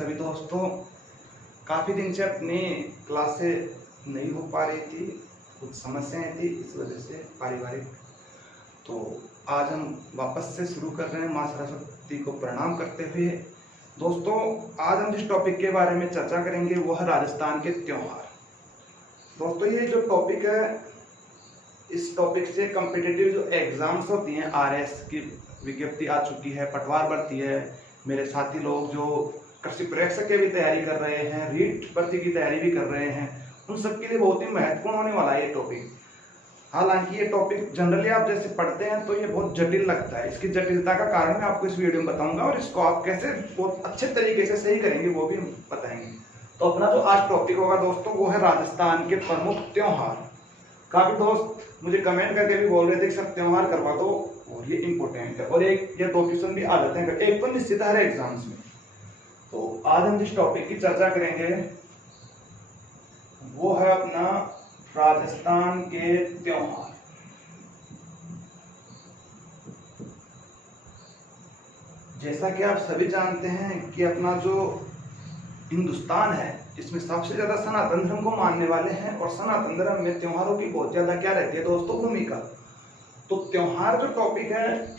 सभी दोस्तों। काफ़ी दिन से अपनी क्लासें नहीं हो पा रही थी, कुछ समस्याएं थी, इस वजह से पारिवारिक। तो आज हम वापस से शुरू कर रहे हैं माँ सरस्वती को प्रणाम करते हुए। दोस्तों, आज हम जिस टॉपिक के बारे में चर्चा करेंगे वो है राजस्थान के त्यौहार। दोस्तों, ये जो टॉपिक है, इस टॉपिक से कम्पिटिटिव जो एग्जाम्स होती हैं, आरएस की विज्ञप्ति आ चुकी है, पटवार भर्ती है, मेरे साथी लोग जो कृषि परीक्षक की भी तैयारी कर रहे हैं, रीट भर्ती की तैयारी भी कर रहे हैं, उन सबके लिए बहुत ही महत्वपूर्ण होने वाला है ये टॉपिक। हालांकि ये टॉपिक जनरली आप जैसे पढ़ते हैं तो ये बहुत जटिल लगता है। इसकी जटिलता का कारण मैं आपको इस वीडियो में बताऊंगा और इसको आप कैसे बहुत अच्छे तरीके से सही करेंगे वो भी हम बताएंगे। तो अपना जो आज टॉपिक होगा दोस्तों वो है राजस्थान के प्रमुख त्योहार। काफी दोस्त मुझे कमेंट करके भी बोल रहे थे कि सर त्योहार करवा दो, और ये इंपॉर्टेंट है और एक या दो क्वेश्चन भी आ जाते हैं, एक तो निश्चित है एग्जाम्स में। तो आज हम जिस टॉपिक की चर्चा करेंगे वो है अपना राजस्थान के त्योहार। जैसा कि आप सभी जानते हैं कि अपना जो हिंदुस्तान है इसमें सबसे ज्यादा सनातन धर्म को मानने वाले हैं, और सनातन धर्म में त्योहारों की बहुत ज्यादा क्या रहती है दोस्तों, भूमिका। तो त्योहार जो टॉपिक है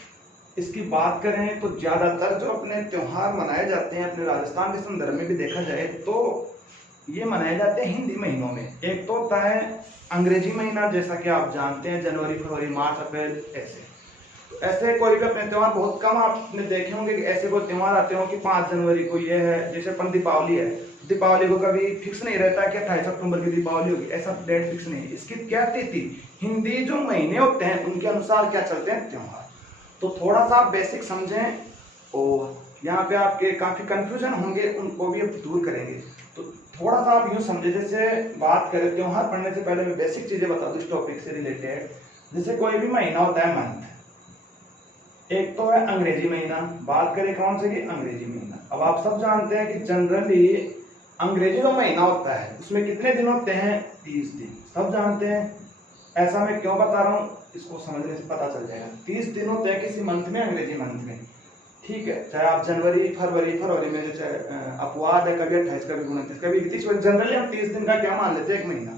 इसकी बात करें तो ज्यादातर जो अपने त्योहार मनाए जाते हैं अपने राजस्थान के संदर्भ में भी देखा जाए तो ये मनाए जाते हैं हिंदी महीनों में। एक तो होता है अंग्रेजी महीना, जैसा कि आप जानते हैं जनवरी, फरवरी, मार्च, अप्रैल, ऐसे कोई भी अपने त्योहार बहुत कम आपने देखे होंगे कि ऐसे कोई त्योहार आते हो कि 5 जनवरी को ये है। जैसे अपन दीपावली है, दीपावली को कभी फिक्स नहीं रहता कि 28 अक्टूबर की दीपावली होगी, ऐसा डेट फिक्स नहीं है। इसकी क्या तिथि, हिंदी जो महीने होते हैं उनके अनुसार क्या चलते हैं त्योहार। तो थोड़ा सा आप बेसिक समझें और यहाँ पे आपके काफी कंफ्यूजन होंगे, उनको भी अब दूर करेंगे। तो थोड़ा सा आप यूँ समझे, जैसे बात करें त्योहार पढ़ने से पहले मैं बेसिक चीजें बता दूं इस टॉपिक से रिलेटेड। जैसे कोई भी महीना होता है मंथ, एक तो है अंग्रेजी महीना। बात करें कौन से की, अंग्रेजी महीना। अब आप सब जानते हैं कि जनरली अंग्रेजी जो महीना होता है उसमें कितने दिन होते हैं, 30 दिन, सब जानते हैं। ऐसा मैं क्यों बता रहा हूँ, इसको समझने से पता चल जाएगा। 30 दिन होते हैं किसी मंथ में, अंग्रेजी मंथ में, ठीक है। चाहे आप जनवरी, फरवरी में जो चाहे अपवाद है, कभी 28, कभी 29, कभी 31, जनरली हम 30 दिन का क्या मान लेते हैं, एक महीना।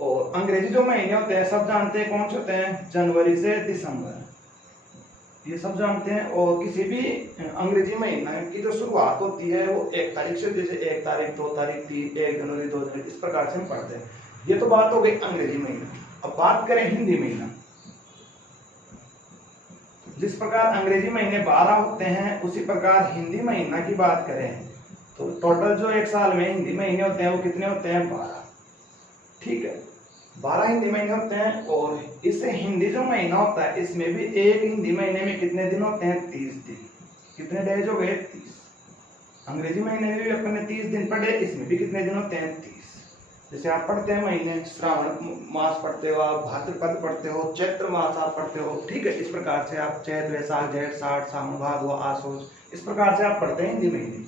और अंग्रेजी जो महीने होते हैं सब जानते हैं कौन से होते हैं, जनवरी से दिसंबर, ये सब जानते हैं। और किसी भी अंग्रेजी महीना की जो शुरुआत होती है वो 1 तारीख से, जैसे 1 तारीख, 2 तारीख, 3, 1 जनवरी, 2 जनवरी, इस प्रकार से हम पढ़ते हैं। ये तो बात हो गई अंग्रेजी महीना। अब बात करें हिंदी महीना। जिस प्रकार अंग्रेजी महीने 12 होते हैं उसी प्रकार हिंदी महीना की बात करें तो टोटल जो एक साल में हिंदी महीने होते हैं वो कितने होते हैं, 12, ठीक है। 12 हिंदी महीने होते हैं। और इससे हिंदी जो महीना होता है इसमें भी एक हिंदी महीने में कितने दिन होते हैं, 30 दिन। कितने डेज हो गए, 30। अंग्रेजी महीने में भी अपने 30 दिन पढ़े, इसमें भी कितने दिन होते हैं, 30। जैसे आप पढ़ते हैं महीने, श्रावण मास पढ़ते हो आप, भाद्रपद पढ़ते हो, चैत्र मास आप पढ़ते हो, ठीक है। इस प्रकार से आप चैत्र, वैशाख, जेठ, साठ, सावन, भादवा, आसोज, इस प्रकार से आप पढ़ते हैं हिंदी महीने।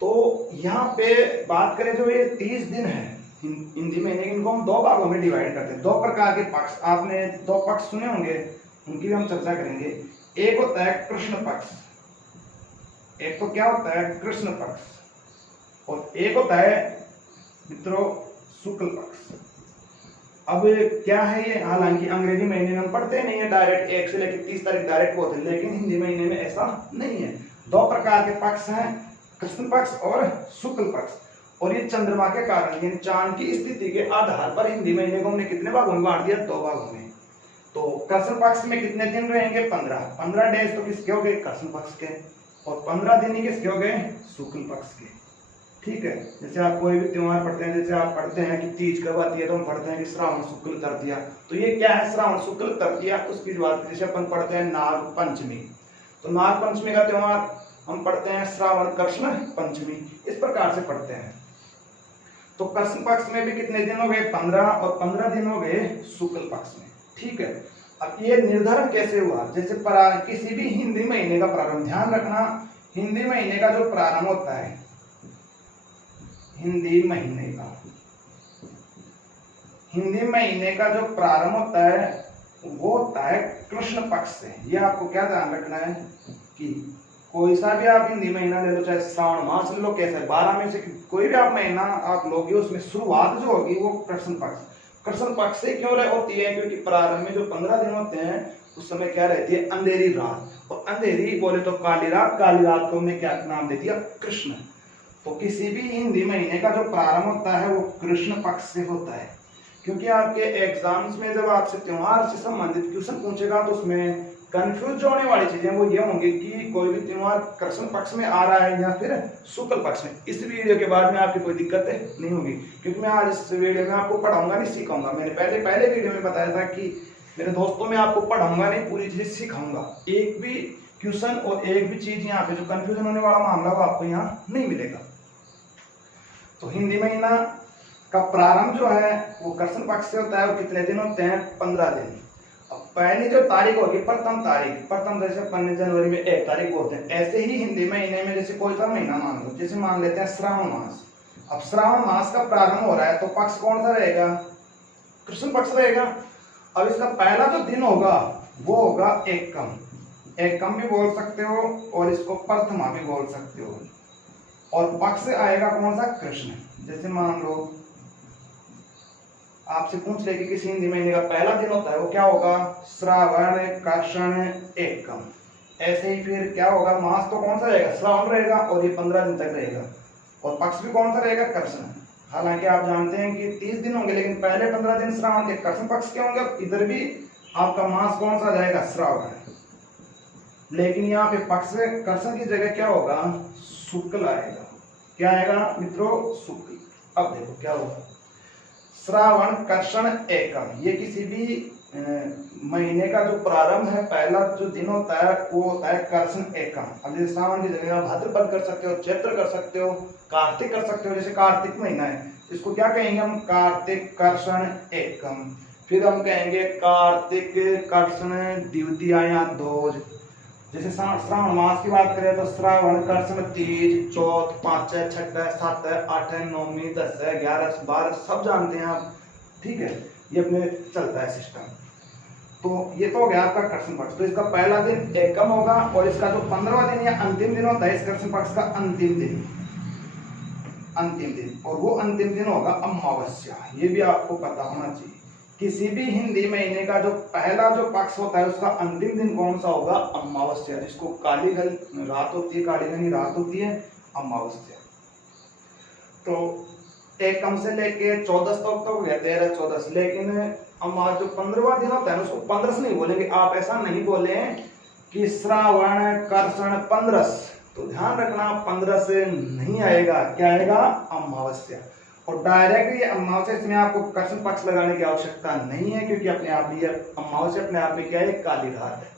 तो यहाँ पे बात करें जो ये 30 दिन है हिंदी महीने, इनको हम 2 भागों में डिवाइड करते हैं। 2 प्रकार के पक्ष, आपने 2 पक्ष सुने होंगे, उनकी भी हम चर्चा करेंगे। एक होता है कृष्ण पक्ष, एक तो क्या होता है कृष्ण पक्ष, और एक होता है मित्रों शुक्ल पक्ष। अब क्या है ये, हालांकि अंग्रेजी महीने में हम पढ़ते नहीं है डायरेक्ट 1 से लेकर 30 तारीख डायरेक्ट होते हैं, लेकिन हिंदी महीने में ऐसा नहीं है। 2 प्रकार के पक्ष हैं, कृष्ण पक्ष और शुक्ल पक्ष। और ये चंद्रमा के कारण, यानी चांद की स्थिति के आधार पर हिंदी महीने को हमने कितने भागों में बांट दिया, 2 भागों में। तो कृष्ण पक्ष में कितने दिन रहेंगे, 15 डेज तो किसके हो गए, कृष्ण पक्ष के, और 15 दिन ही किसके हो गए, शुक्ल पक्ष के, ठीक है। जैसे आप कोई भी त्योहार पढ़ते हैं, जैसे आप पढ़ते हैं कि तीज कब आती है तो हम पढ़ते हैं कि श्रावण शुक्ल तृतीया। तो ये क्या है, श्रावण शुक्ल तृतीया, उसकी बात जैसे अपन पढ़ते हैं नाग पंचमी, तो नाग पंचमी का त्योहार हम पढ़ते हैं श्रावण कृष्ण पंचमी, इस प्रकार से पढ़ते हैं। तो कृष्ण पक्ष में भी कितने दिन हो गए, 15, और 15 दिन हो गए शुक्ल पक्ष में, ठीक है। अब ये निर्धारण कैसे हुआ, जैसे किसी भी हिंदी महीने का प्रारंभ, ध्यान रखना, हिंदी महीने का जो प्रारंभ होता है, हिंदी महीने का जो प्रारंभ होता है वो होता है कृष्ण पक्ष से। ये आपको क्या ध्यान रखना है कि कोई सा भी आप हिंदी महीना ले लो, चाहे श्रावण मास ले लो, कैसा 12 में से कोई भी आप महीना आप लोगे, उसमें शुरुआत जो होगी वो कृष्ण पक्ष से क्यों होती है? क्योंकि प्रारंभ में जो 15 दिन होते हैं उस समय क्या रहती है? अंधेरी रात। और अंधेरी बोले तो काली रात को हमने क्या नाम दे दिया? कृष्ण। तो किसी भी हिंदी महीने का जो प्रारंभ होता है वो कृष्ण पक्ष से होता है। क्योंकि आपके एग्जाम्स में जब आपसे त्योहार से संबंधित क्वेश्चन पूछेगा तो उसमें कंफ्यूज होने वाली चीजें वो ये होंगी कि कोई भी त्योहार कृष्ण पक्ष में आ रहा है या फिर शुक्ल पक्ष में। इस वीडियो के बाद में आपकी कोई दिक्कत नहीं होगी, क्योंकि मैं आज इस वीडियो में आपको पढ़ाऊंगा नहीं, सिखाऊंगा। मैंने पहले वीडियो में बताया था कि मेरे दोस्तों में आपको पढ़ाऊंगा नहीं, पूरी चीजें सिखाऊंगा। एक भी क्वेश्चन और एक भी चीज यहाँ पे जो कंफ्यूजन होने वाला मामला वो आपको यहाँ नहीं मिलेगा। तो हिंदी महीना का प्रारंभ जो है वो कृष्ण पक्ष से होता है। और कितने दिन होते हैं? 15 दिन। अब पहली जो तारीख होगी प्रथम जैसे 15 जनवरी में 1 तारीख बोलते हैं, ऐसे ही हिंदी महीने में जैसे कोई सा महीना मान लो, जैसे मान लेते हैं श्रावण मास। अब श्रावण मास का प्रारंभ हो रहा है तो पक्ष कौन सा रहेगा? कृष्ण पक्ष रहेगा। अब इसका पहला जो दिन होगा वो होगा एकम भी बोल सकते हो और इसको प्रथमा भी बोल सकते हो। और पक्ष से आएगा कौन सा? कृष्ण। जैसे मान लो आपसे पूछ ले कि किसी हिंदी महीने का पहला दिन होता है वो क्या होगा? श्रावण कृष्ण एकम। ऐसे ही फिर क्या होगा? मास तो कौन सा रहेगा? श्रावण रहेगा और ये 15 दिन तक रहेगा। और पक्ष भी कौन सा रहेगा? कृष्ण। हालांकि आप जानते हैं कि 30 दिन होंगे, लेकिन पहले 15 दिन श्रावण के कृष्ण पक्ष के होंगे। इधर भी आपका मास कौन सा जाएगा? श्रावण। लेकिन यहाँ पे पक्ष कृष्ण की जगह क्या होगा? शुक्ल आएगा। क्या आएगा मित्रों? शुक्ल। अब देखो क्या होगा? श्रावण कृष्ण एकम, ये किसी भी महीने का जो प्रारंभ है, पहला जो दिन होता है वो होता है कृष्ण एकम। अब जैसे श्रावण की जगह भाद्रपद कर सकते हो, चैत्र कर सकते हो, कार्तिक कर सकते हो। जैसे कार्तिक महीना है, इसको क्या कहेंगे हम? कार्तिक कृष्ण एकम। फिर हम कहेंगे कार्तिक कृष्ण द्वितीया या दोज। जैसे श्रावण मास की बात करें तो श्रावण कृष्ण तीज, चौथ, पांचवे, छठे, सातवें, आठवें, नौवीं, 10वें, 11, 12 सब जानते हैं आप। ठीक है, ये अपने चलता है सिस्टम। तो ये तो हो गया आपका कृष्ण पक्ष। तो इसका पहला दिन एकम होगा और इसका जो 15वां दिन या अंतिम दिन होता है इस कृष्ण पक्ष का अंतिम दिन। और वो अंतिम दिन होगा अमावस्या। ये भी आपको पता होना चाहिए। किसी भी हिंदी महीने का जो पहला जो पक्ष होता है उसका अंतिम दिन कौन सा होगा? अमावस्या, जिसको काली घनी रात होती है, काली घनी रात होती है, अमावस्या। तो एकम से लेके 14 तक हो गया, 13, 14। लेकिन जो 15वां दिन होता है उसको 15 नहीं बोलेंगे। आप ऐसा नहीं बोले कि श्रावण कृष्ण 15, तो ध्यान रखना 15 से नहीं आएगा। क्या आएगा? अमावस्या। और डायरेक्ट ये अमावस्या, इसमें आपको कृष्ण पक्ष लगाने की आवश्यकता नहीं है, क्योंकि अपने आप ही अमावस्या अपने आप में क्या है? काली रात है।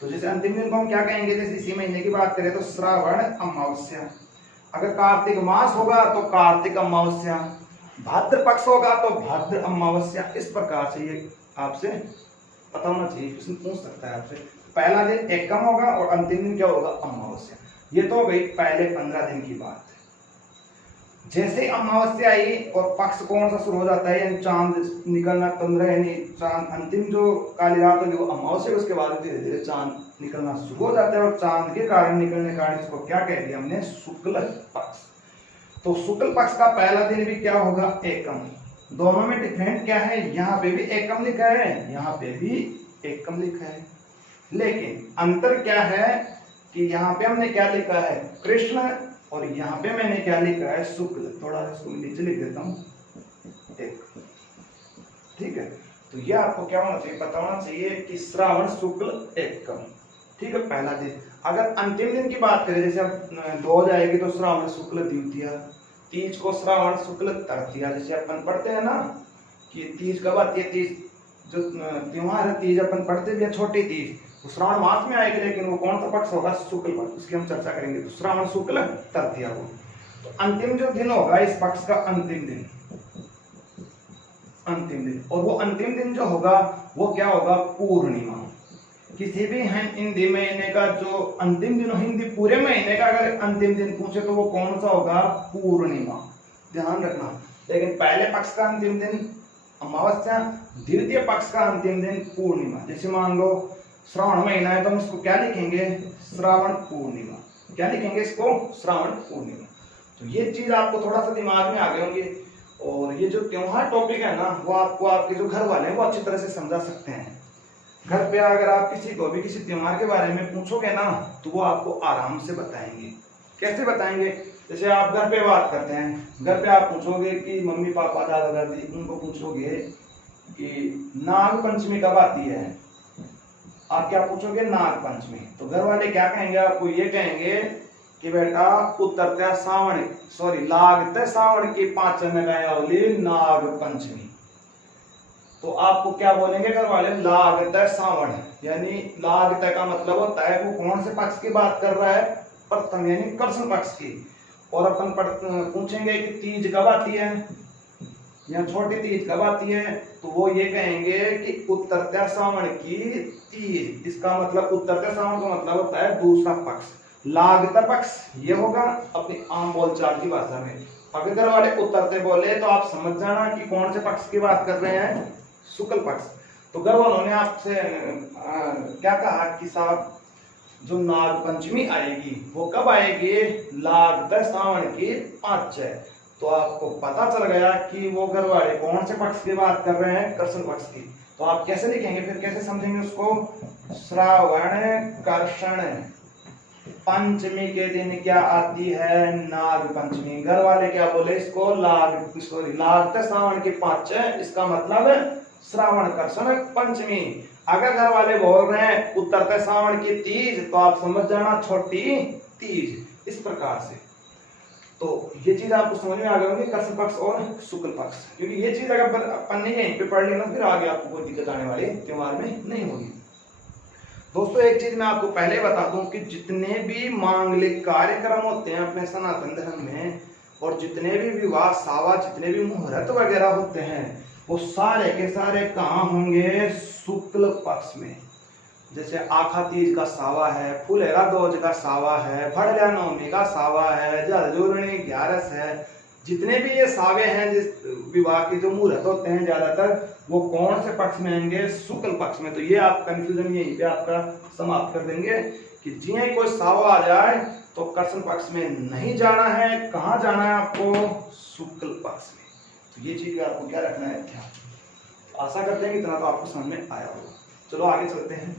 तो जैसे अंतिम दिन को हम क्या कहेंगे? जैसे इसी महीने की बात करें तो श्रावण अमावस्या। अगर कार्तिक मास होगा तो कार्तिक अमावस्या, भाद्र पक्ष होगा तो भाद्र अमावस्या। इस प्रकार से ये आपसे पता होना चाहिए, क्वेश्चन पूछ सकता है आपसे। पहला दिन एकम होगा और अंतिम दिन क्या होगा? अमावस्या। ये तो हो गई पहले 15 दिन की बात। जैसे अमावस्या आई और पक्ष कौन सा शुरू हो जाता है, यानी चांद निकलना 15, यानी चांद अंतिम जो काली रात होगी वो अमावस्या, उसके बाद धीरे धीरे चांद निकलना शुरू हो जाता है। और चांद के कारण निकलने के कारण इसको क्या कह दिया हमने? शुक्ल पक्ष। तो शुक्ल पक्ष का पहला दिन भी क्या होगा? एकम। दोनों में डिफरेंट क्या है? यहाँ पे भी एकम लिखा है, यहाँ पे भी एकम लिखा है, लेकिन अंतर क्या है कि यहाँ पे हमने क्या लिखा है? कृष्ण, और यहाँ पे मैंने क्या लिखा है? शुक्ल। थोड़ा इसको नीचे लिख देता हूँ, एक। ठीक है, तो ये आपको क्या होना चाहिए? पता होना चाहिए कि श्रावण शुक्ल एकम। ठीक है, पहला दिन। अगर अंतिम दिन की बात करें, जैसे अब 2 हो जाएगी तो श्रावण शुक्ल द्वितीया, तीज को श्रावण शुक्ल तृतीया। जैसे अपन पढ़ते हैं ना कि तीज कब आती है? तीज जो त्योहार है, तीज अपन पढ़ते भी है, छोटी तीज, तो श्रावण मास में आएगी, लेकिन वो कौन सा पक्ष होगा? शुक्ल पक्ष। उसकी हम चर्चा करेंगे। तो श्रावण शुक्ल तृतीया हो। तो अंतिम जो दिन होगा इस पक्ष का अंतिम दिन, और वो अंतिम दिन जो होगा वो क्या होगा? पूर्णिमा। किसी भी हिंदी महीने का जो अंतिम दिन, हिंदी पूरे महीने का अगर अंतिम दिन पूछे तो वो कौन सा होगा? पूर्णिमा। ध्यान रखना। लेकिन पहले पक्ष का अंतिम दिन अमावस्या, द्वितीय पक्ष का अंतिम दिन पूर्णिमा। जैसे मान लो श्रावण महीना है तो हम इसको क्या लिखेंगे? श्रावण पूर्णिमा। क्या लिखेंगे इसको, श्रावण पूर्णिमा। तो ये चीज आपको थोड़ा सा दिमाग में आ गए होंगे। और ये जो त्योहार टॉपिक है ना, वो आपको आपके जो घर वाले हैं वो अच्छी तरह से समझा सकते हैं। घर पे अगर आप किसी को भी किसी त्योहार के बारे में पूछोगे ना, तो वो आपको आराम से बताएंगे। कैसे बताएंगे, जैसे आप घर पे बात करते हैं, घर पे आप पूछोगे कि मम्मी पापा दादा दादी, उनको पूछोगे कि नाग पंचमी कब आती है, आप क्या पूछोगे, नाग पंचमी। तो घर वाले क्या कहेंगे आपको, ये कहेंगे कि बेटा उतरते सावन, सॉरी लागते सावन की पांचन गयावली नाग पंचमी। तो आपको क्या बोलेंगे घर वाले, लागते सावन, यानी लागते का मतलब होता है वो कौन से पक्ष की बात कर रहा है, प्रथम यानी कृष्ण पक्ष की। और अपन पूछेंगे कि तीज कब आती है या छोटी तीज कब आती है, तो वो ये कहेंगे कि उतरते सावन की तीज। इसका मतलब उतरते सावन का मतलब होता है दूसरा पक्ष, लागता पक्ष ये होगा अपनी आम बोलचाल की भाषा में। अगर घर वाले उतरते बोले तो आप समझ जाना कि कौन से पक्ष की बात कर रहे हैं, शुक्ल पक्ष। तो घर वालों ने आपसे क्या कहा कि साहब जो नाग पंचमी आएगी वो कब आएगी, लागता सावन की पांच है। तो आपको पता चल गया कि वो घर वाले कौन से पक्ष की बात कर रहे हैं, कृष्ण पक्ष की। तो आप कैसे लिखेंगे, फिर कैसे समझेंगे उसको, श्रावण कृष्ण पंचमी के दिन क्या आती है, नाग पंचमी। घर वाले क्या बोले इसको, लागते सावन की पांच है, इसका मतलब श्रावण कृष्ण पंचमी। अगर घर वाले बोल रहे हैं उतरते सावन की तीज, तो आप समझ जाना छोटी तीज। इस प्रकार से तो ये चीज आपको समझ में आ गई होगी, कृष्ण पक्ष और शुक्ल पक्ष। क्योंकि ये चीज अगर अपन ने यहीं पे पढ़ ली ना, फिर आगे आपको कोई दिक्कत आने वाली त्योहार में नहीं होगी। दोस्तों एक चीज मैं आपको पहले बता दूं कि जितने भी मांगलिक कार्यक्रम होते हैं अपने सनातन धर्म में, और जितने भी विवाह सावा, जितने भी मुहूर्त वगैरह होते हैं, वो सारे के सारे कहाँ होंगे, शुक्ल पक्ष में। जैसे आखा तीज का सावा है, फुलेरा दोज का सावा है, भड़लिया नवमी का सावा है, जलजूरणी 11 है, जितने भी ये सावे हैं जिस विवाह के जो मुहूर्त होते हैं ज्यादातर, वो कौन से पक्ष में आएंगे, शुक्ल पक्ष में। तो ये आप कंफ्यूजन यहीं पे आपका समाप्त कर देंगे कि जी कोई सावा आ जाए तो कृष्ण पक्ष में नहीं जाना है, कहाँ जाना है आपको, शुक्ल पक्ष में। तो ये चीज आपको क्या रखना है, ध्यान। आशा करते हैं इतना तो आपको समझ में आया होगा। चलो आगे चलते हैं,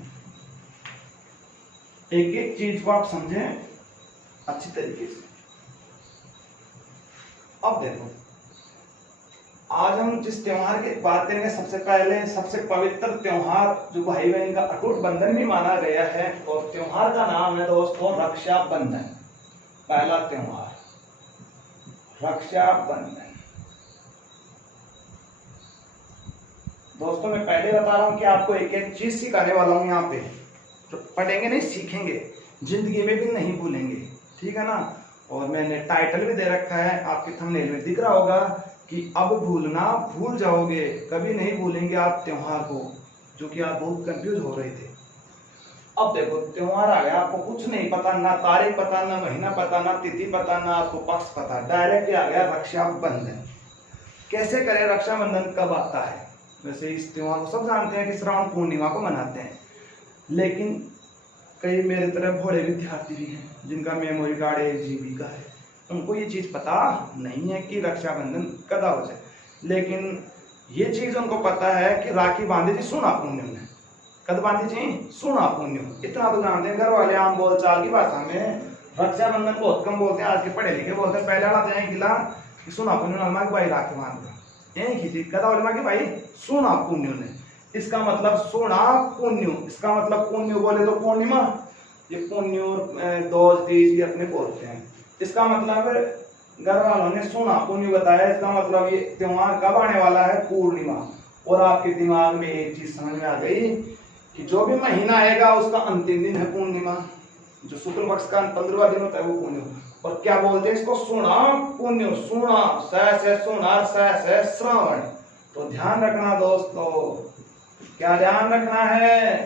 एक एक चीज को आप समझें अच्छी तरीके से। अब देखो, आज हम जिस त्योहार की बात करेंगे, सबसे पहले सबसे पवित्र त्योहार जो भाई बहन का अटूट बंधन भी माना गया है, और त्योहार का नाम है दोस्तों रक्षाबंधन। पहला त्योहार रक्षाबंधन। दोस्तों मैं पहले बता रहा हूं कि आपको एक एक चीज सिखाने वाला हूं यहाँ पे, तो पढ़ेंगे नहीं सीखेंगे, जिंदगी में भी नहीं भूलेंगे, ठीक है ना। और मैंने टाइटल भी दे रखा है, आपके थंबनेल में दिख रहा होगा कि अब भूलना भूल जाओगे, कभी नहीं भूलेंगे आप त्योहार को, जो कि आप बहुत कंफ्यूज हो रहे थे। अब देखो त्योहार आ गया, आपको कुछ नहीं पता, ना तारीख पता, ना महीना पता, ना तिथि पता, ना आपको पक्ष पता, डायरेक्ट आ गया रक्षाबंधन। कैसे करें, रक्षाबंधन कब आता है। वैसे इस त्योहार को सब जानते हैं कि श्रावण पूर्णिमा को मनाते हैं, लेकिन कई मेरे तरह भोले विद्यार्थी भी हैं जिनका मेमोरी कार्ड 1 GB का है, उनको ये चीज पता नहीं है कि रक्षाबंधन कब हो जाए। लेकिन ये चीज उनको पता है कि राखी बांधी थी सोना पुण्यम ने, कद बांधी थी सोना पुण्यम, इतना तो जानते हैं। घर वाले आम बोलचाल की भाषा में रक्षाबंधन बहुत कम बोलते हैं, आज के पढ़े लिखे बोलते हैं। पहले वाला तो गिला कि सोना पुण्यम भाई राखी बांध खींची, कदा वाले की भाई सोना पुण्य ने, इसका मतलब सोना पुण्य, इसका मतलब पुण्य बोले तो पूर्णिमा, ये पुण्य दोज तीज ये अपने बोलते हैं। इसका मतलब घर वालों ने सोना पुण्य बताया, इसका मतलब ये त्योहार कब आने वाला है, पूर्णिमा। और आपके दिमाग में एक चीज समझ में आ गई कि जो भी महीना आएगा उसका अंतिम दिन है पूर्णिमा, जो शुक्ल पक्ष का 15वां दिन होता है वो पुण्य। और क्या बोलते हैं इसको, सोना पुण्य, सोना से सोना से श्रावण। तो ध्यान रखना दोस्तों, क्या ध्यान रखना है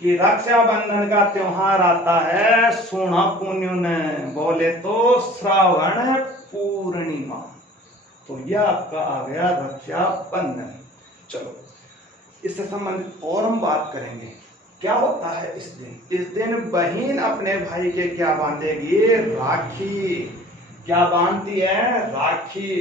कि रक्षाबंधन का त्योहार आता है सोना पुण्य ने, बोले तो श्रावण पूर्णिमा। तो यह आपका आ गया रक्षाबंधन। चलो इससे संबंधित और हम बात करेंगे क्या होता है इस दिन? इस दिन बहन अपने भाई के क्या बांधेगी? राखी। क्या बांधती है? राखी।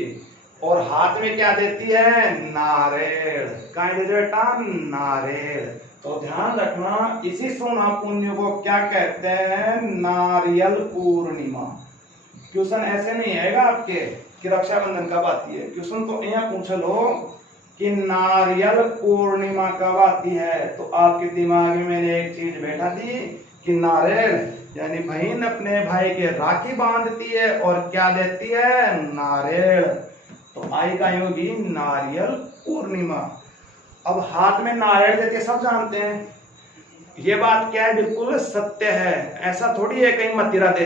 और हाथ में क्या देती है? नारियल। क्या देती है बेटा? नारियल। तो ध्यान रखना, इसी सोना पुण्य को क्या कहते हैं? नारियल पूर्णिमा। क्वेश्चन ऐसे नहीं आएगा आपके कि रक्षाबंधन कब आती है, क्वेश्चन तो यहाँ पूछ लो कि नारियल पूर्णिमा कब आती है। तो आपके दिमाग में मैंने एक चीज बैठा दी कि नारियल यानी बहन अपने भाई के राखी बांधती है और क्या देती है? नारियल। तो आई का होगी नारियल पूर्णिमा। अब हाथ में नारियल देते सब जानते हैं, ये बात क्या है? बिल्कुल सत्य है। ऐसा थोड़ी है कहीं मतीरा दे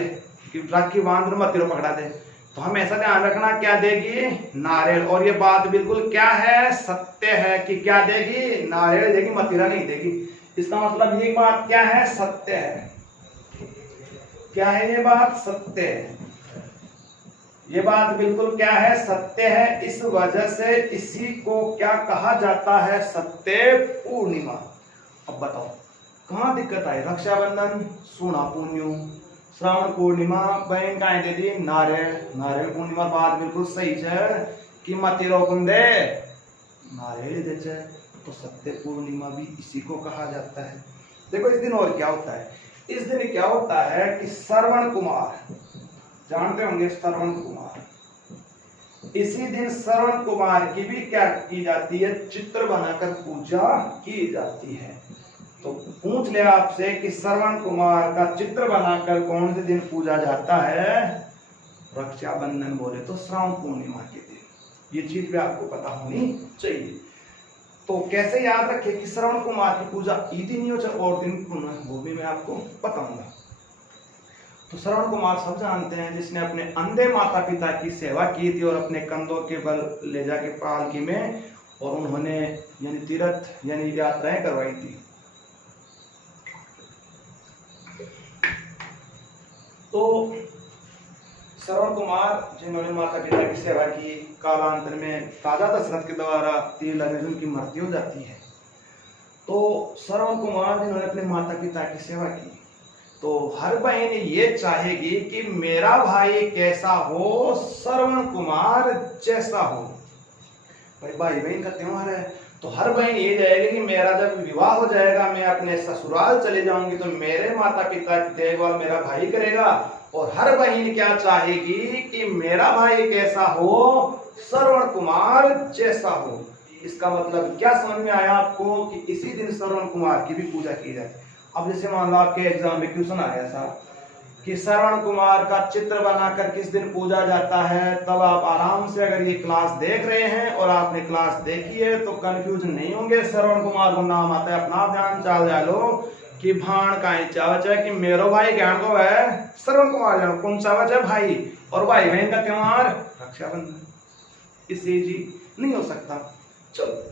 कि राखी बांध मतीरो पकड़ा दे। तो हम ऐसा ध्यान रखना, क्या देगी? नारियल। और ये बात बिल्कुल क्या है? सत्य है कि क्या देगी? नारियल देगी, मतीरा नहीं देगी। इसका मतलब ये बात क्या है? सत्य है। क्या है ये बात? सत्य है। ये बात बिल्कुल क्या है? सत्य है। इस वजह से इसी को क्या कहा जाता है? सत्य पूर्णिमा। अब बताओ कहां दिक्कत आई? रक्षाबंधन, सोना पुण्य, श्रावण पूर्णिमा, बहन का दे दी नारियल। नारियल पूर्णिमा बात बिल्कुल सही है कि मतीरो कुंदे नारियल दे छे। तो सत्य पूर्णिमा भी इसी को कहा जाता है। देखो इस दिन और क्या होता है? इस दिन क्या होता है कि श्रवण कुमार, जानते होंगे श्रवण कुमार, इसी दिन श्रवण कुमार की भी क्या की जाती है? चित्र बनाकर पूजा की जाती है। तो पूछ ले आपसे कि श्रवण कुमार का चित्र बनाकर कौन से दिन पूजा जाता है? रक्षाबंधन बोले तो श्रावण पूर्णिमा के दिन। ये चीज भी आपको पता होनी चाहिए। तो कैसे याद रखे कि श्रवण कुमार की पूजा ई दिन ही हो और दिन वो भी मैं आपको बताऊंगा। तो श्रवण कुमार सब जानते हैं, जिसने अपने अंधे माता पिता की सेवा की थी और अपने कंधों के बल ले जाके पालकी में और उन्होंने यानी तीर्थ यानी यात्राएं करवाई थी। तो श्रवण कुमार जिन्होंने माता पिता की सेवा की, कालांतर में राजा दशरथ के द्वारा तीर लगने से उनकी मृत्यु हो जाती है। तो श्रवण कुमार जिन्होंने अपने माता पिता की सेवा की, तो हर बहन ये चाहेगी कि मेरा भाई कैसा हो? श्रवण कुमार जैसा हो। भाई बहन का त्योहार है, तो हर बहन ये चाहेगी कि मेरा जब विवाह हो जाएगा, मैं अपने ससुराल चले जाऊंगी, तो मेरे माता पिता की देखभाल मेरा भाई करेगा। और हर बहन क्या चाहेगी कि मेरा भाई कैसा हो? श्रवण कुमार जैसा हो। इसका मतलब क्या समझ में आया आपको कि इसी दिन श्रवण कुमार की भी पूजा की जाए। अब जैसे मान लो आपके एग्जाम में क्वेश्चन आ गया साहब कि श्रवण कुमार का चित्र बनाकर किस दिन पूजा जाता है, तब आप आराम से अगर ये क्लास देख रहे हैं और आपने क्लास देखी है तो कंफ्यूज नहीं होंगे। श्रवण कुमार को नाम आता है, अपना ध्यान चाल जा लो कि भाण का चावच है कि मेरो भाई ज्ञान को है श्रवण कुमार जान कौन चावच है भाई, और भाई बहन का त्योहार रक्षाबंधन। इससे जी नहीं हो सकता। चलो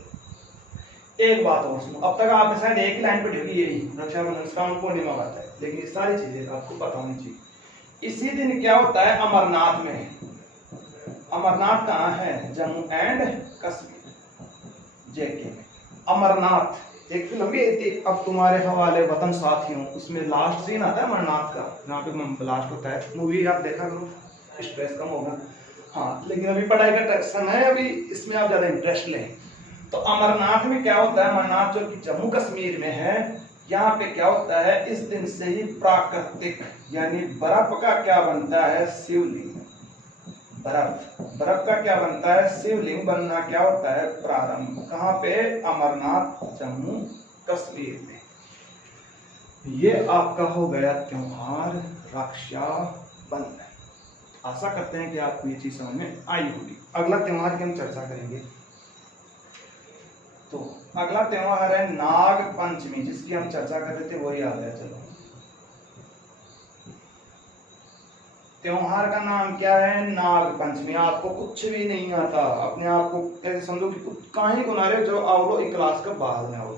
एक बात और सुनो, अब तक आपने शायद एक ही लाइन पढ़ी होगी, यही रक्षाबंधन श्रावण पूर्णिमा बात है, लेकिन ये सारी चीजें आपको पता होनी चाहिए। इसी दिन क्या होता है? अमरनाथ में, अमरनाथ कहाँ है? जम्मू एंड कश्मीर, जेके में अमरनाथ। एक फिल्म भी आई थी अब तुम्हारे हवाले वतन साथियों, उसमें लास्ट सीन आता है अमरनाथ का, जहाँ पे ब्लास्ट होता है। मूवी आप देखा करो, स्ट्रेस कम होगा। हाँ, लेकिन अभी पढ़ाई का टेंशन है, अभी इसमें आप ज्यादा इंटरेस्ट लें। तो अमरनाथ में क्या होता है? अमरनाथ जो कि जम्मू कश्मीर में है, यहाँ पे क्या होता है? इस दिन से ही प्राकृतिक यानी बर्फ का क्या बनता है? शिवलिंग। बर्फ का क्या बनता है? शिवलिंग बनना क्या होता है? प्रारंभ। कहाँ पे? अमरनाथ, जम्मू कश्मीर में। ये आपका हो गया त्योहार रक्षाबंधन। आशा करते हैं कि आपको ये चीज समझ में आई होगी। अगला त्योहार की हम चर्चा करेंगे। तो अगला त्योहार है नाग पंचमी, जिसकी हम चर्चा कर रहे थे, वही आ गया। चलो, त्योहार का नाम क्या है? नाग पंचमी। आपको कुछ भी नहीं आता, अपने आप को ऐसे समझो कि कहीं को ना रहे जो आओ क्लास का बाद में आओ।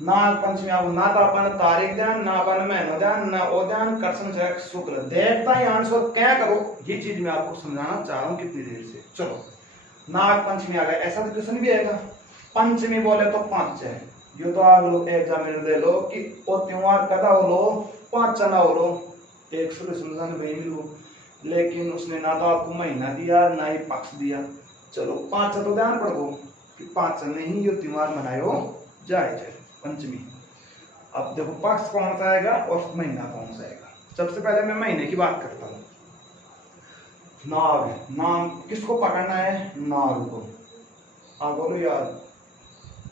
नाग पंचमी आओ ना तो अपन तारीख ध्यान, ना अपन महीना ध्यान, ना ओ ध्यान, कृष्ण जय शुक्ल देखता ही आंसर क्या करो। ये चीज मैं आपको समझाना चाह रहा हूँ कितनी देर से। चलो, नाग पंचमी आ गया। ऐसा तो क्वेश्चन भी आएगा, पंचमी बोले तो पांच है, यो तो आग लो एग्जामिनर दे लो कि ओ त्योहार कदा हो लो 5 चना हो लो 100 वही मिलो, लेकिन उसने ना तो आपको महीना दिया ना ही पक्ष दिया। चलो 5 तो ध्यान पड़ो कि 5 नहीं यो त्योहार मनायो जाए पंचमी। अब देखो पक्ष कौन सा आएगा और महीना कौन सा आएगा। सबसे पहले मैं महीने की बात करता हूँ। नाग, नाग किसको पकड़ना है? नाग को। बोलो यार,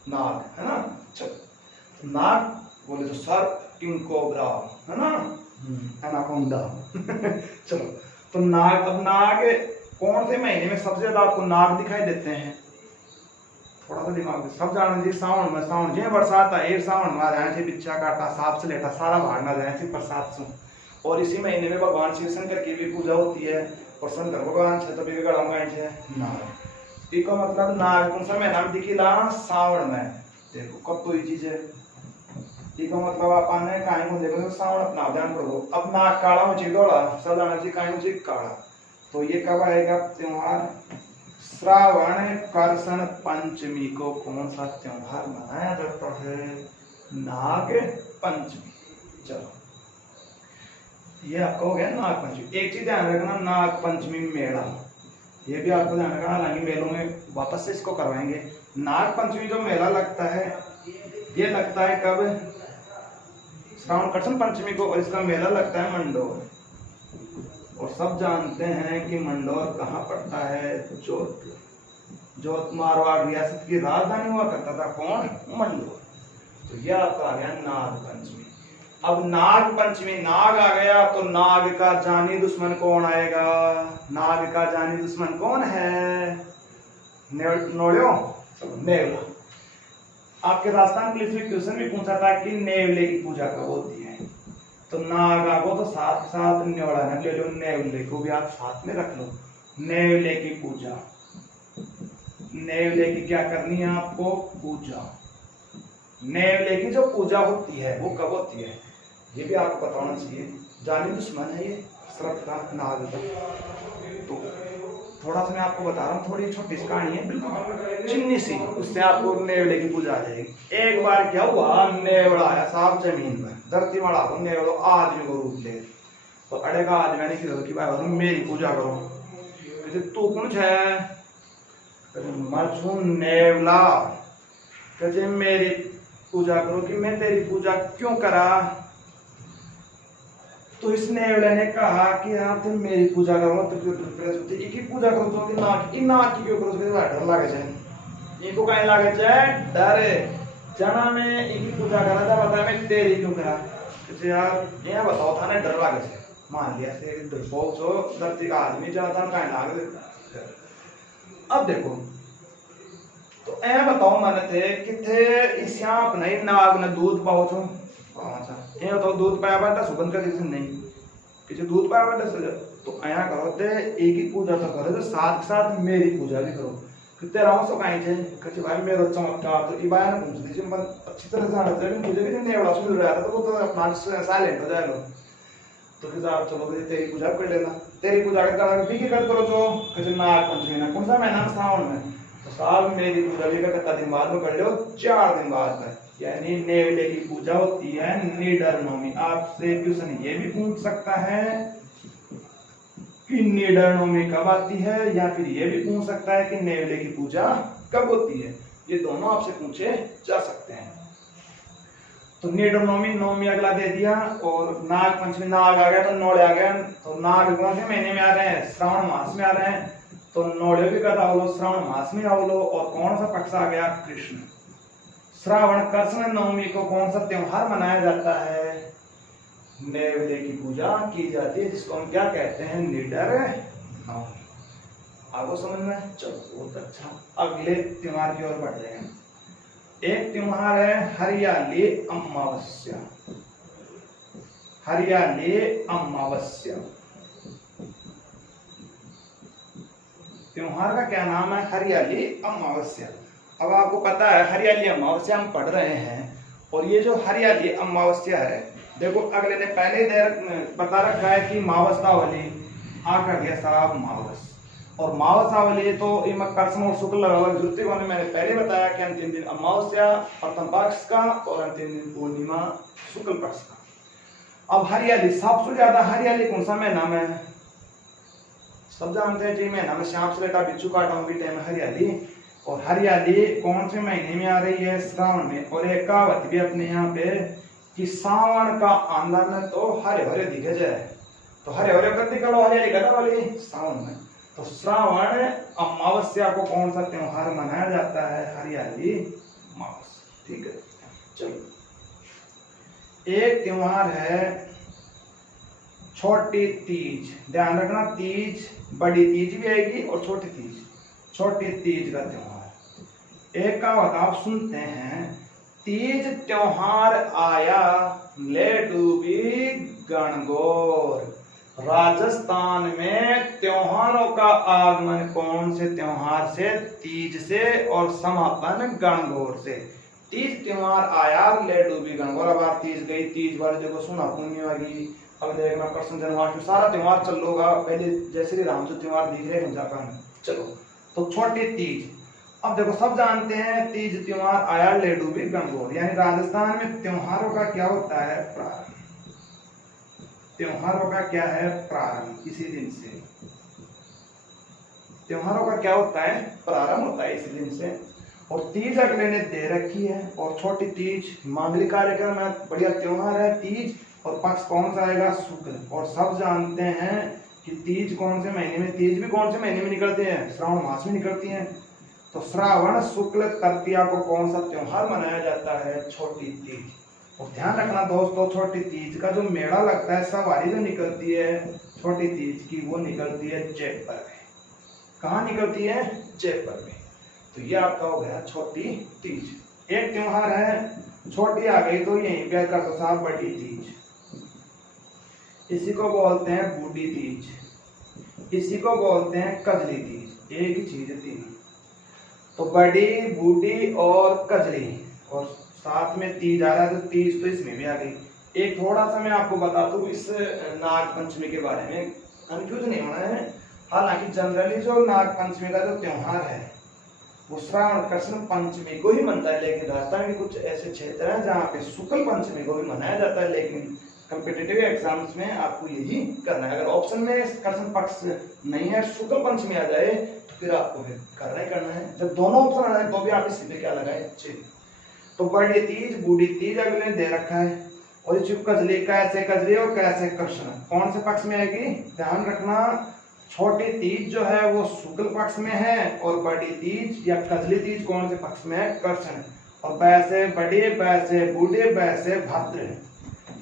नाग है ना। चलो नाग बोले तो सर्प, किंग कोबरा है ना, एनाकोंडा चलो तो नाग, अब नाग कौन से महीने में सबसे ज्यादा आपको नाग दिखाई देते हैं? थोड़ा सा दिमाग में सब जाना चाहिए। सावन में, सावन जे बरसात है सावन में रहने से बिच्छा काटा सांप से लेटा सारा भागना रहने से बरसात से। और इसी महीने में भगवान शिव शंकर की भी पूजा होती है और शंकर भगवान से तभी गड़ा है नाग। इसका मतलब नाग कौन सा महीना में दिखिला? सावन में। देखो कब तो ये चीज है, इसका मतलब आप आने काहे को देखो सावन अपना ध्यान रखो। अब नाग काला हो चाहिए दौड़ा सब जाना चाहिए काहे चाहिए काला। तो ये कब आएगा त्योहार? श्रावण कर्षण पंचमी को कौन सा त्योहार मनाया जाता है? नाग पंचमी। चलो ये आपका हो गया नाग पंचमी। एक चीज ध्यान रखना, नाग पंचमी मेला ये भी आपको ध्यान रखना, हालांकि मेलों में वापस से इसको करवाएंगे। नाग पंचमी जो मेला लगता है ये लगता है कब? श्रावण कृष्ण पंचमी को, और इसका मेला लगता है मंडोर। और सब जानते हैं कि मंडोर कहाँ पड़ता है? जोधपुर। जो मारवाड़ रियासत की राजधानी हुआ करता था कौन? मंडोर। तो यह आपका आ गया नाग पंचमी। अब नाग पंचमी, नाग आ गया तो नाग का जानी दुश्मन कौन आएगा? नाग का जानी दुश्मन कौन है? नोड़ियो, चलो नेवला। आपके राजस्थान पुलिस में क्वेश्चन भी पूछा था कि नेवले की पूजा कब होती है। तो नागा को तो साथ साथ न्योड़ा न ले लो, नेवले को भी आप साथ में रख लो। नेवले की पूजा, नेवले की क्या करनी है आपको? पूजा। नेवले की जो पूजा होती है वो कब होती है ये भी आपको बताना चाहिए। जानी दुश्मन है ये सर्प का, नाग का। तो थोड़ा सा मैं आपको बता रहा हूँ, थोड़ी छोटी सी कहानी है बिल्कुल चिन्नी सी, उससे आपको नेवले की पूजा आ जाएगी। एक बार क्या हुआ, नेवला आया साहब जमीन पर, धरती माड़ा को नेवलो आदमी को रूप ले। तो अड़ेगा आदमी ने कि भाई मेरी पूजा करो। कहते तू कौन है? मैं नेवला। कहते मेरी पूजा करो। कि मैं तेरी पूजा क्यों करा? तो इस नेवले ने कहा कि आप तुम मेरी पूजा करो तो की पूजा करो तो कि नाक नाक की क्यों करो? डर लागे छे इनको कहीं लागे छे डर जना में इनकी पूजा करा था, बता मैं तेरी क्यों करा? तो यार ये बताओ था ना डर लागे छे, मान लिया से डरपोक छो धरती का आदमी जाता कहीं लागे। अब देखो तो ए बताओ मन थे किथे इस यहाँ अपने नाग ने दूध पाओ छो ये तो दूध पाया बाटा सुगंध का किसी नहीं किसी दूध पाया बाटा सजा। तो आया करो ते एक ही पूजा तो करो, तो साथ साथ मेरी पूजा भी करो। कितने राव सो काहे थे कच्चे भाई मेरा चमत्कार तो इबाया ना पूछ लीजिए मन अच्छी तरह से आना चाहिए। मुझे भी नहीं बड़ा सुन रहा था तो वो तो अपना साइलेंट हो जाए लो। तो फिर आप चलो तेरी पूजा कर लेना, तेरी पूजा करता भी कर करो जो कैसे नाग पंचमी ना कौन सा महीना सावन में। तो साहब मेरी पूजा भी कितना दिन बाद में कर लो? 4 दिन बाद में, यानी नेवले की पूजा होती है निडर नवमी। आपसे क्वेश्चन ये भी पूछ सकता है कि निडर नवमी कब आती है, या फिर ये भी पूछ सकता है कि नेवले की पूजा कब होती है। ये दोनों आपसे पूछे जा सकते हैं। तो निडर नवमी, नवमी अगला दे दिया, और नाग पंचमी नाग आ गया तो नोड़े आ गया। तो नाग कौन से महीने में आ रहे हैं? श्रावण मास में आ रहे हैं। तो नोड़े भी कदा हो लो श्रावण मास में आओ लो। और कौन सा पक्ष आ गया? कृष्ण। श्रावण कृष्ण नवमी को कौन सा त्योहार मनाया जाता है? नेवले की पूजा की जाती है, जिसको हम क्या कहते हैं? निडर नवमी। आपको समझ में? चलो बहुत अच्छा। अगले त्योहार की ओर बढ़ जाएंगे। एक त्योहार है हरियाली अमावस्या। हरियाली अमावस्या त्योहार का क्या नाम है? हरियाली अमावस्या। अब आपको पता है हरियाली अमावस्या हम पढ़ रहे हैं, और ये जो हरियाली अमावस्या है देखो अगले ने पहले बता रखा है कि मावस्ता वाली आ कर गया साहब मावस। और मावसावली तो इनमें कर्षण और शुक्ल लगा जरूरत होने, मैंने पहले बताया कि अंतिम दिन अमावस्या प्रथम पक्ष का और अंतिम दिन पूर्णिमा शुक्ल पक्ष का। अब हरियाली, सबसे ज्यादा हरियाली कौन सा महीना में है? सब जानते हैं जी, महीना में सांप से लेटा बिच्छू काटा भी टाइम हरियाली। और हरियाली कौन से महीने में आ रही है? श्रावण में। और एक कहावत भी अपने यहाँ पे कि सावन का आंदन तो हरे भरे दिखे जाए, तो हरे भरे कर दिखा हरियाली कहता वाली सावन में। तो श्रावण अमावस्या को कौन सा त्योहार मनाया जाता है? हरियाली अमावस्या। ठीक है, चलो एक त्योहार है छोटी तीज। ध्यान रखना, तीज बड़ी तीज भी आएगी और छोटी तीज। छोटी तीज का त्योहार एक का आप सुनते हैं, तीज त्योहार आया ले डूबी गणगौर। राजस्थान में त्योहारों का आगमन कौन से त्योहार से? तीज से, और समापन गणगौर से। तीज त्योहार आया ले डूबी गणगौर। अब आप तीज गई, तीज वाले देखो सुना पुण्य होगी। अब देखना कृष्ण जन्माष्टमी, सारा त्योहार चल लोगा पहले जय श्री राम जो त्योहार दिख रहे हैं। चलो तो छोटी तीज। अब देखो सब जानते हैं तीज त्योहार आया ले डूबी गणगौर, यानी राजस्थान में त्योहारों का क्या होता है? प्रारंभ। त्योहारों का क्या है? प्रारंभ। इसी दिन से त्योहारों का क्या होता है? प्रारंभ होता है इसी दिन से। और तीज अगले ने दे रखी है, और छोटी तीज मांगलिक कार्यक्रम है, बढ़िया त्योहार है तीज। और पक्ष कौन सा आएगा? शुक्ल। और सब जानते हैं कि तीज कौन से महीने में? तीज भी कौन से महीने में निकलते हैं? श्रावण मास में निकलती हैं। तो श्रावण शुक्ल तृतीया को कौन सा त्योहार मनाया जाता है? छोटी तीज। और ध्यान रखना दोस्तों, छोटी तीज का जो मेला लगता है, सवारी जो निकलती है छोटी तीज की, वो निकलती है जयपुर में। कहाँ निकलती है? जयपुर में। तो ये आपका हो गया छोटी तीज। एक त्योहार है छोटी आ गई तो यहीं पे कर दो साहब बड़ी तीज। इसी को बोलते हैं बूढ़ी तीज, इसी को बोलते हैं कजली तीज। एक ही चीज है तीन, तो बड़ी, बूढ़ी और कजली, और साथ में तीज आ रहा है तो तीज तो इसमें भी आ गई। एक थोड़ा सा मैं आपको बता दूं इस नाग पंचमी के बारे में, कंफ्यूज नहीं होना है। हालांकि जनरली जो नाग पंचमी का जो त्योहार है वो श्रावण कृष्ण पंचमी को ही मनता है, लेकिन राजस्थान के कुछ ऐसे क्षेत्र हैं जहाँ पे शुक्ल पंचमी को भी मनाया जाता है। लेकिन कॉम्पिटिटिव एग्जाम्स में आपको यही करना है। अगर ऑप्शन में कृष्ण पक्ष नहीं है, शुक्ल पंचमी आ जाए तो फिर आपको फिर करना ही करना है। जब दोनों ऑप्शन आ जाए तो भी आप इसी पे क्या लगाए? तो बड़ी तीज बूढ़ी तीज अगले दे रखा है। और इस कजली, कैसे कजली और कैसे कृष्ण कौन से पक्ष में आएगी? ध्यान रखना, छोटी तीज जो है वो शुक्ल पक्ष में है, और बड़ी तीज या कजली तीज कौन से पक्ष में है? कृष्ण। और वैसे बड़े, वैसे बूढ़े, वैसे भाद्र,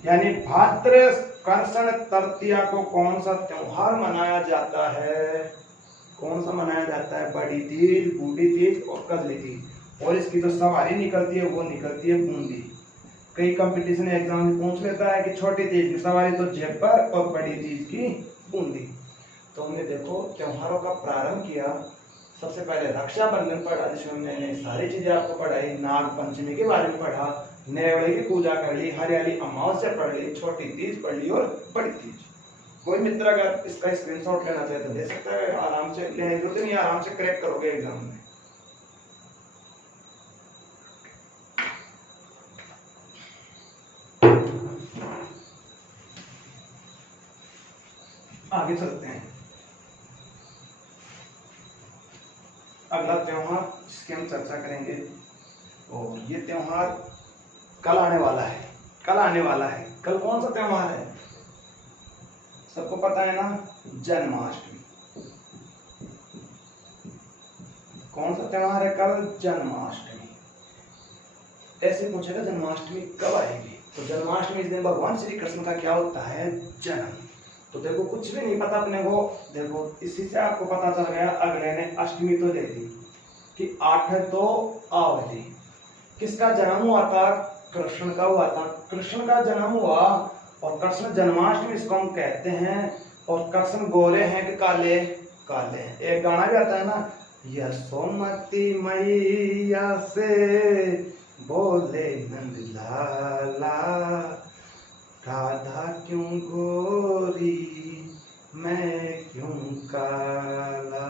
यानी भाद्र कृष्ण तृतीया को कौन सा त्योहार मनाया जाता है? कौन सा मनाया जाता है? बड़ी तीज, बूढ़ी तीज और कजली तीज। और इसकी जो सवारी निकलती है वो निकलती है बूंदी। कई कंपटीशन एग्जाम में पूछ लेता है कि छोटी तीज की सवारी तो जयपुर और बड़ी तीज की बूंदी। तो हमने देखो त्योहारों का प्रारंभ किया। सबसे पहले रक्षाबंधन पढ़ा, जिसमें मैंने सारी चीजें आपको पढ़ाई। नाग पंचमी के बारे में पढ़ा, नेवड़े की पूजा कर ली, हरियाली अमावस्या पढ़ ली, छोटी तीज पढ़ ली और बड़ी तीज। कोई मित्र अगर इसका स्क्रीनशॉट लेना चाहे तो ले सकता है, आराम से लेने की जरूरत नहीं, आराम से क्रैक करोगे एग्जाम में। आगे चलते हैं। अगला त्योहार जिसकी हम चर्चा करेंगे, और ये त्योहार कल आने वाला है। कल आने वाला है। कल कौन सा त्योहार है? सबको पता है ना, जन्माष्टमी। कौन सा त्योहार है कल? जन्माष्टमी। ऐसे पूछेगा जन्माष्टमी कब आएगी, तो जन्माष्टमी इस दिन भगवान श्री कृष्ण का क्या होता है? जन्म। तो देखो कुछ भी नहीं पता अपने को, देखो इसी से आपको पता चल गया। अगले ने अष्टमी तो दे दी कि 8 तो आवली। किसका जन्म हुआ था? कृष्ण का हुआ था। कृष्ण का जन्म हुआ, और कृष्ण जन्माष्टमी इसको हम कहते हैं। और कृष्ण गोरे हैं कि काले? काले हैं। एक गाना भी आता है ना, यशोमती मैया से बोले नंद लाला, राधा क्यों गोरी मैं क्यों काला।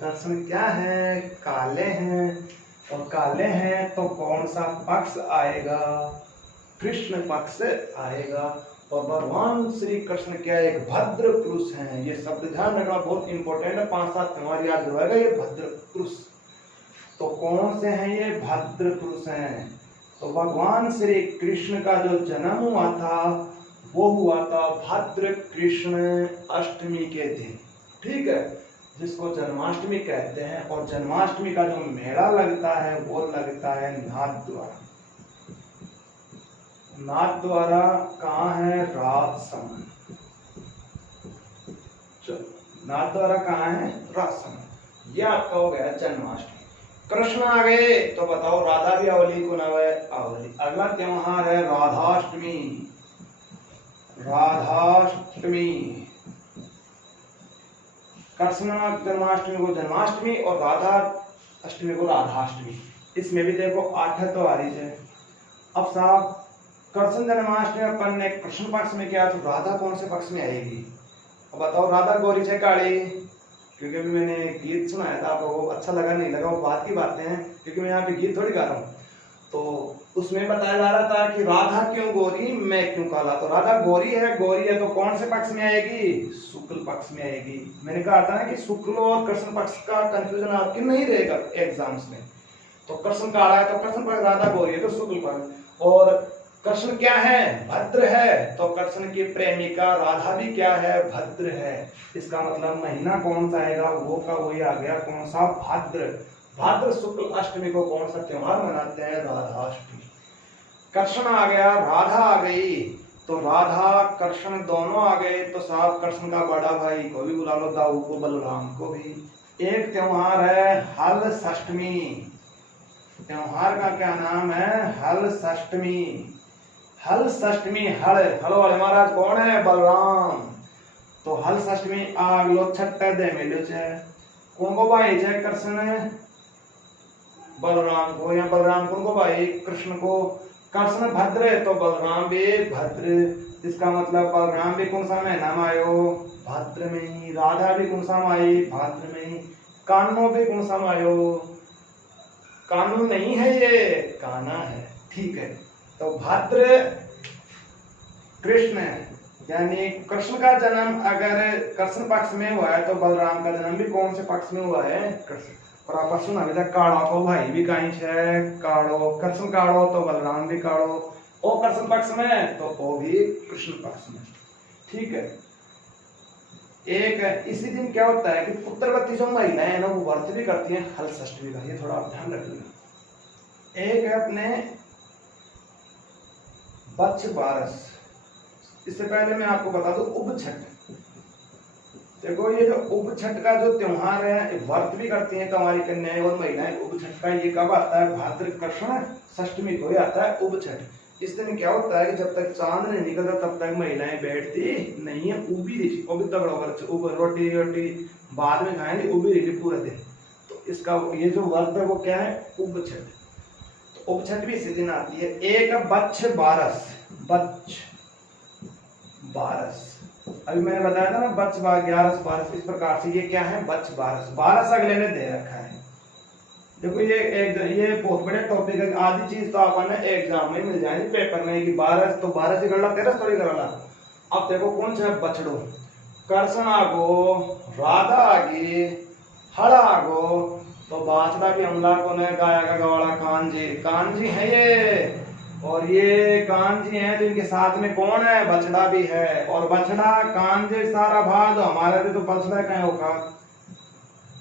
कृष्ण क्या है, काले हैं, और काले हैं तो कौन सा पक्ष आएगा, कृष्ण पक्ष आएगा। और भगवान श्री कृष्ण क्या एक भद्र पुरुष हैं, ये शब्द ध्यान रखना बहुत इंपॉर्टेंट है, 5-7 त्योहार याद रहेगा। ये भद्र पुरुष तो कौन से हैं, ये भद्र पुरुष हैं। तो भगवान श्री कृष्ण का जो जन्म हुआ था वो हुआ था भद्र कृष्ण अष्टमी के दिन, ठीक है, जिसको जन्माष्टमी कहते हैं। और जन्माष्टमी का जो मेला लगता है वो लगता है नाथद्वारा। नाथद्वारा कहाँ है, राजसमंद। नाथद्वारा कहाँ है, राजसमंद। ये आपका हो गया जन्माष्टमी। कृष्ण आ गए तो बताओ राधा भी अवली को नव है, अवली। अगला त्योहार है राधाष्टमी। राधाष्टमी, कृष्ण जन्माष्टमी को जन्माष्टमी और राधा अष्टमी को राधाष्टमी। इसमें भी देखो 8 तो आ रही है। अब साहब कृष्ण जन्माष्टमी अपन ने कृष्ण पक्ष में किया, तो राधा कौन से पक्ष में आएगी। अब बताओ राधा गोरी है काली, क्योंकि अभी मैंने गीत सुनाया था आप लोगों को, अच्छा लगा नहीं लगा वो बात की बातें हैं, क्योंकि मैं यहाँ पे गीत थोड़ी गा रहा हूँ। तो उसमें बताया जा रहा था कि राधा क्यों गोरी मैं क्यों काला। तो राधा गोरी है तो कौन से पक्ष में आएगी, शुक्ल पक्ष में आएगी। मैंने कहा था ना कि शुक्ल और कृष्ण पक्ष का कंफ्यूजन आपके नहीं रहेगा एग्जाम्स में। तो कृष्ण काला है तो कृष्ण पक्ष, राधा गोरी है तो शुक्ल पक्ष। और कृष्ण क्या है, भद्र है, तो कृष्ण की प्रेमिका राधा भी क्या है, भद्र है। इसका मतलब महीना कौन सा आएगा, वो का वही आ गया, कौन सा, भाद्र। भाद्र शुक्ल अष्टमी को कौन सा त्योहार मनाते हैं, राधाष्टमी। कृष्ण आ गया, राधा आ गई, तो राधा कृष्ण दोनों आ गए, तो साहब कृष्ण का बड़ा भाई को भी बुला लो, दाऊ को, बलराम को भी। एक त्योहार है हल षष्टमी। त्योहार का क्या नाम है, हल षष्टमी। हल षष्टमी, हल वाले महाराज कौन है, बलराम। तो हल षष्टमी आग लो छट्टा दे मिलो छे, कौन को भाई छे, कृष्ण बलराम को, या बलराम कौन को भाई, कृष्ण को। कृष्ण भद्र है तो बलराम भी भद्र। इसका मतलब बलराम भी कौन सा महीना में आयो, भाद्र में ही। राधा भी कौन सा में आई, भाद्र में ही। कान्हो भी कौन सा में आयो, कान्हो नहीं है ये, कान्हा है, ठीक है। तो भाद्र कृष्ण, यानी कृष्ण का जन्म अगर कृष्ण पक्ष में हुआ है तो बलराम का जन्म भी कौन से पक्ष में हुआ है, कृष्ण। और आप सुना काड़ो को भाई भी कहीं है, काड़ो, कृष्ण काड़ो तो बलराम भी काड़ो। ओ कृष्ण पक्ष में तो वो भी कृष्ण पक्ष में, ठीक है। एक इसी दिन क्या होता है कि पुत्रवती जो महिलाएं हैं ना वो व्रत भी करती हैं हल षष्टमी का, ये थोड़ा आप ध्यान रखिएगा। एक है अपने बच्छ बारस। इससे पहले मैं आपको बता दूं उब छठ। देखो ये जो उब छठ का जो त्योहार है, व्रत भी करती हैं कुंवारी कन्याएं और महिलाएं। उब छठ का ये कब आता है, भाद्र कृष्ण षष्टमी को ही आता है उब छठ। इस दिन क्या होता है कि जब तक चांद नहीं निकलता तब तक महिलाएं बैठती नहीं है, उबी रही, वो भी तगड़ा उब, रोटी रोटी बाद में खाएंगे, उबी रही पूरा दिन। तो इसका ये जो व्रत है वो क्या है, उब छठ। तो उब छठ भी इसी दिन आती है। एक बच्छ बारस, बच्छ बारस, अभी मैंने बताया था ना बच्छ ग्यारस बारस, इस प्रकार से ये क्या है, बच्छ बारस। बारस अगले ने दे रखा है। देखो ये बहुत बड़े टॉपिक है, आधी चीज तो अपन एग्जाम में मिल जाएगी पेपर में कि बारस, तो बारस ही गणना 13 थोड़ी गणना। अब देखो कौन सा है, बछड़ो। कृष्ण आगो, राधा आगे, हड़ आगो, तो बाछड़ा भी हमला को ने गाया का गवाड़ा कांजी, कांजी है ये। और ये कांजी है तो इनके साथ में कौन है, बछड़ा भी है। और बछड़ा कांजे सारा भाग हमारे लिए तो बछड़ा कहीं होगा।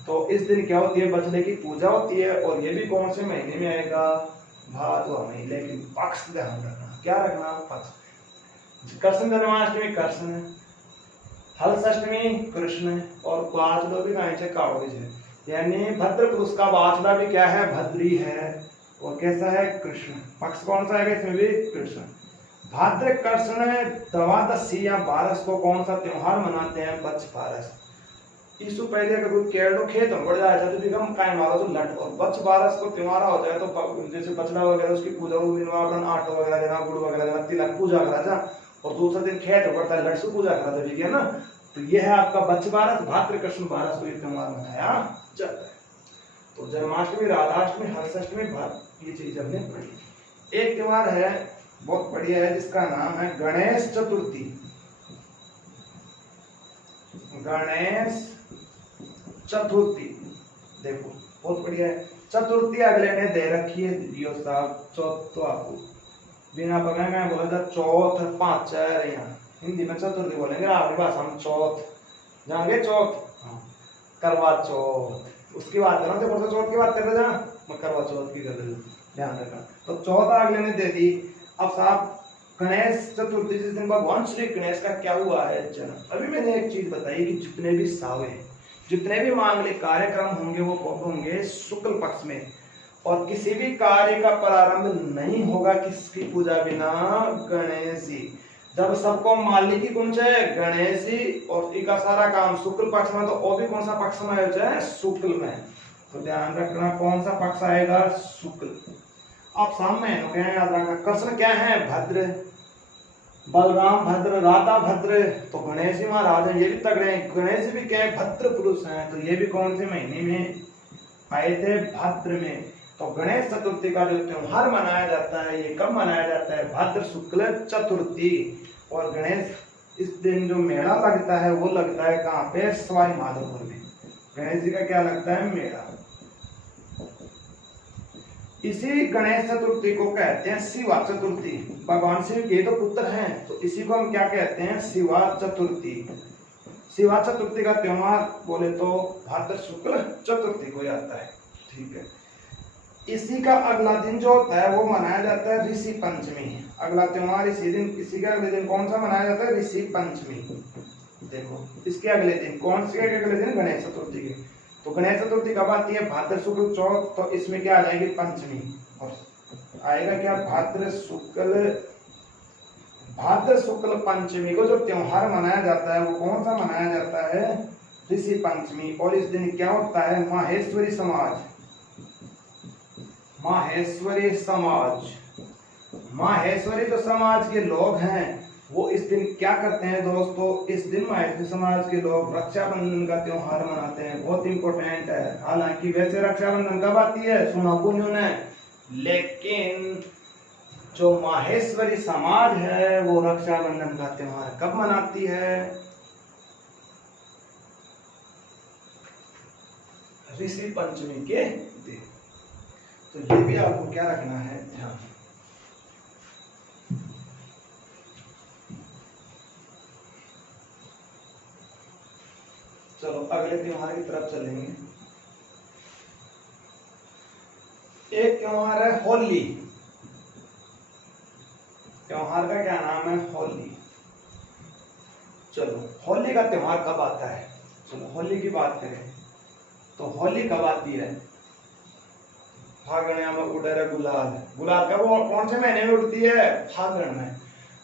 तो इस दिन क्या होती है, बछड़े की पूजा होती है। और ये भी कौन से महीने में आएगा, भादो महीने, लेकिन पक्ष ध्यान रखना, क्या रखना, पक्ष। कृष्ण जन्माष्टमी कृष्ण, हल षष्टमी कृष्ण, और बाछड़ो भी कहीं से काड़ो है, यानी भद्र पुरुष का बाछड़ा भी क्या है, भद्री है। और कैसा है, कृष्ण। पक्ष कौन सा है इसमें भी, कृष्ण। भाद्र कृष्ण द्वादशी या बारस को कौन सा त्योहार मनाते हैं, बच्छ बारस। इससे पहले अगर कोई केड़ो खेत बढ़ जाए तो बिगम काय मारो तो लट। और बच्छ बारस को त्योहार हो जाए तो जैसे बछड़ा वगैरह उसकी पूजा, आटो वगैरह देना, गुड़ वगैरह देना, तिलक पूजा करा जा। और दूसरे दिन खेत बढ़ता है, लट से पूजा करा जा, ना। तो यह है आपका बच्च बारस, भाद्र कृष्ण बारस को ये त्योहार मनाया जाता है। तो जन्माष्टमी, राधाष्टमी, हर्षाष्टमी, ये चीज हमने पढ़ी। एक त्योहार है बहुत बढ़िया है जिसका नाम है गणेश चतुर्थी। गणेश चतुर्थी देखो बहुत बढ़िया है। चतुर्थी अगले ने दे रखी है जियो साहब, चौथ तो आपको बिना पकड़े में बोला था चौथ, पांचर, यहाँ हिंदी में चतुर्थी बोलेंगे, आपकी भाषा में चौथ, जाएंगे चौथ, हाँ करवा चौथ उसकी बात कर रहा हूँ, जब चौथ की बात कर रहे थे ना, मैं करवा चौथ की कर रही हूँ, ध्यान रखना। तो चौथ अगले ने दे दी। अब साहब गणेश चतुर्थी जिस दिन भगवान श्री गणेश का क्या हुआ है जन्म। अभी मैंने एक चीज बताई कि जितने भी सावे, जितने भी मांगलिक कार्यक्रम होंगे वो कब होंगे? शुक्ल पक्ष में। और किसी भी कार्य का प्रारंभ नहीं होगा किसकी पूजा बिना? गणेश जी। जब सबको मालिक ही कौन है? गणेश जी। और इनका सारा काम शुक्ल पक्ष में, तो वो भी कौन सा पक्ष में है? शुक्ल में। तो ध्यान रखना कौन सा पक्ष आएगा? शुक्ल। आप सामने याद रखना। कृष्ण क्या है? भद्र, बलराम भद्र, राधा भद्र। तो गणेश जी महाराज हैं, ये भी तगड़े हैं। गणेश जी भी क्या है? भद्र पुरुष हैं। तो ये भी कौन से महीने में आए थे? भाद्र में। तो गणेश चतुर्थी का जो त्योहार मनाया जाता है ये कब मनाया जाता है? भाद्र शुक्ल चतुर्थी। और गणेश इस दिन जो मेला लगता है वो लगता है कहाँ पे? सवाई माधोपुर में। गणेश जी का क्या लगता है? मेला। इसी गणेश चतुर्थी को कहते हैं शिवा चतुर्थी। भगवान शिव के तो पुत्र हैं, तो इसी को हम क्या कहते हैं? शिवा चतुर्थी। शिवा चतुर्थी का त्योहार बोले तो भाद्र शुक्ल चतुर्थी को आता है। ठीक है। इसी का अगला दिन जो होता है वो मनाया जाता है ऋषि पंचमी। अगला त्योहार इसी दिन, इसी के अगले दिन कौन सा मनाया जाता है? ऋषि पंचमी। देखो इसके अगले दिन, कौन से अगले दिन? गणेश चतुर्थी के। तो गणेश चतुर्थी कब आती है? भाद्र शुक्ल चौथ। तो इसमें क्या आ जाएगी? पंचमी। और आएगा क्या? भाद्र शुक्ल पंचमी को जो त्योहार मनाया जाता है वो कौन सा मनाया जाता है? ऋषि पंचमी। और इस दिन क्या होता है? माहेश्वरी समाज, माहेश्वरी समाज, माहेश्वरी जो समाज के लोग हैं वो इस दिन क्या करते हैं दोस्तों? इस दिन माहेश्वरी समाज के लोग रक्षाबंधन का त्योहार मनाते हैं। बहुत इंपॉर्टेंट है। हालांकि वैसे रक्षाबंधन कब आती है? सुना पुण्य, लेकिन जो माहेश्वरी समाज है वो रक्षाबंधन का त्योहार कब मनाती है? ऋषि पंचमी के दिन। तो ये भी आपको क्या रखना है? ध्यान। चलो अगले त्योहार की तरफ चलेंगे। एक त्योहार है होली। त्योहार का क्या नाम है? होली। चलो होली का त्योहार कब आता है? चलो होली की बात करें तो होली कब आती है? फागण में उड़े रे गुलाल। गुलाल का वो कौन से महीने में उड़ती है? फागण में।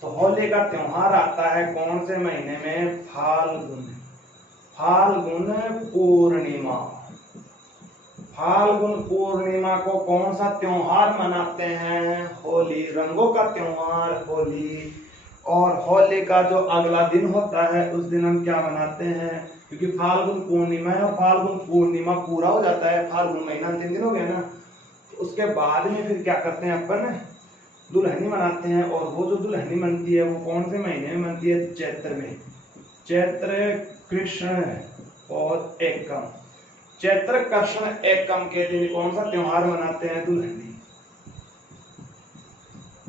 तो होली का त्योहार आता है कौन से महीने में? फाल्गुन। फाल्गुन पूर्णिमा। फाल्गुन पूर्णिमा को कौन सा त्योहार मनाते हैं? होली। रंगों का त्योहार होली। और होली का जो अगला दिन होता है उस दिन हम क्या मनाते हैं? क्योंकि फाल्गुन पूर्णिमा है और फाल्गुन पूर्णिमा पूरा हो जाता है, फाल्गुन महीना 3 दिन हो गया ना, तो उसके बाद में फिर क्या करते हैं अपन? दुल्हनी मनाते हैं। और वो जो दुल्हनी बनती है वो कौन से महीने में बनती है? चैत्र में। चैत्र कृष्ण और एकम। चैत्र कृष्ण एकम के दिन कौन सा त्योहार मनाते हैं? दुल्हनी।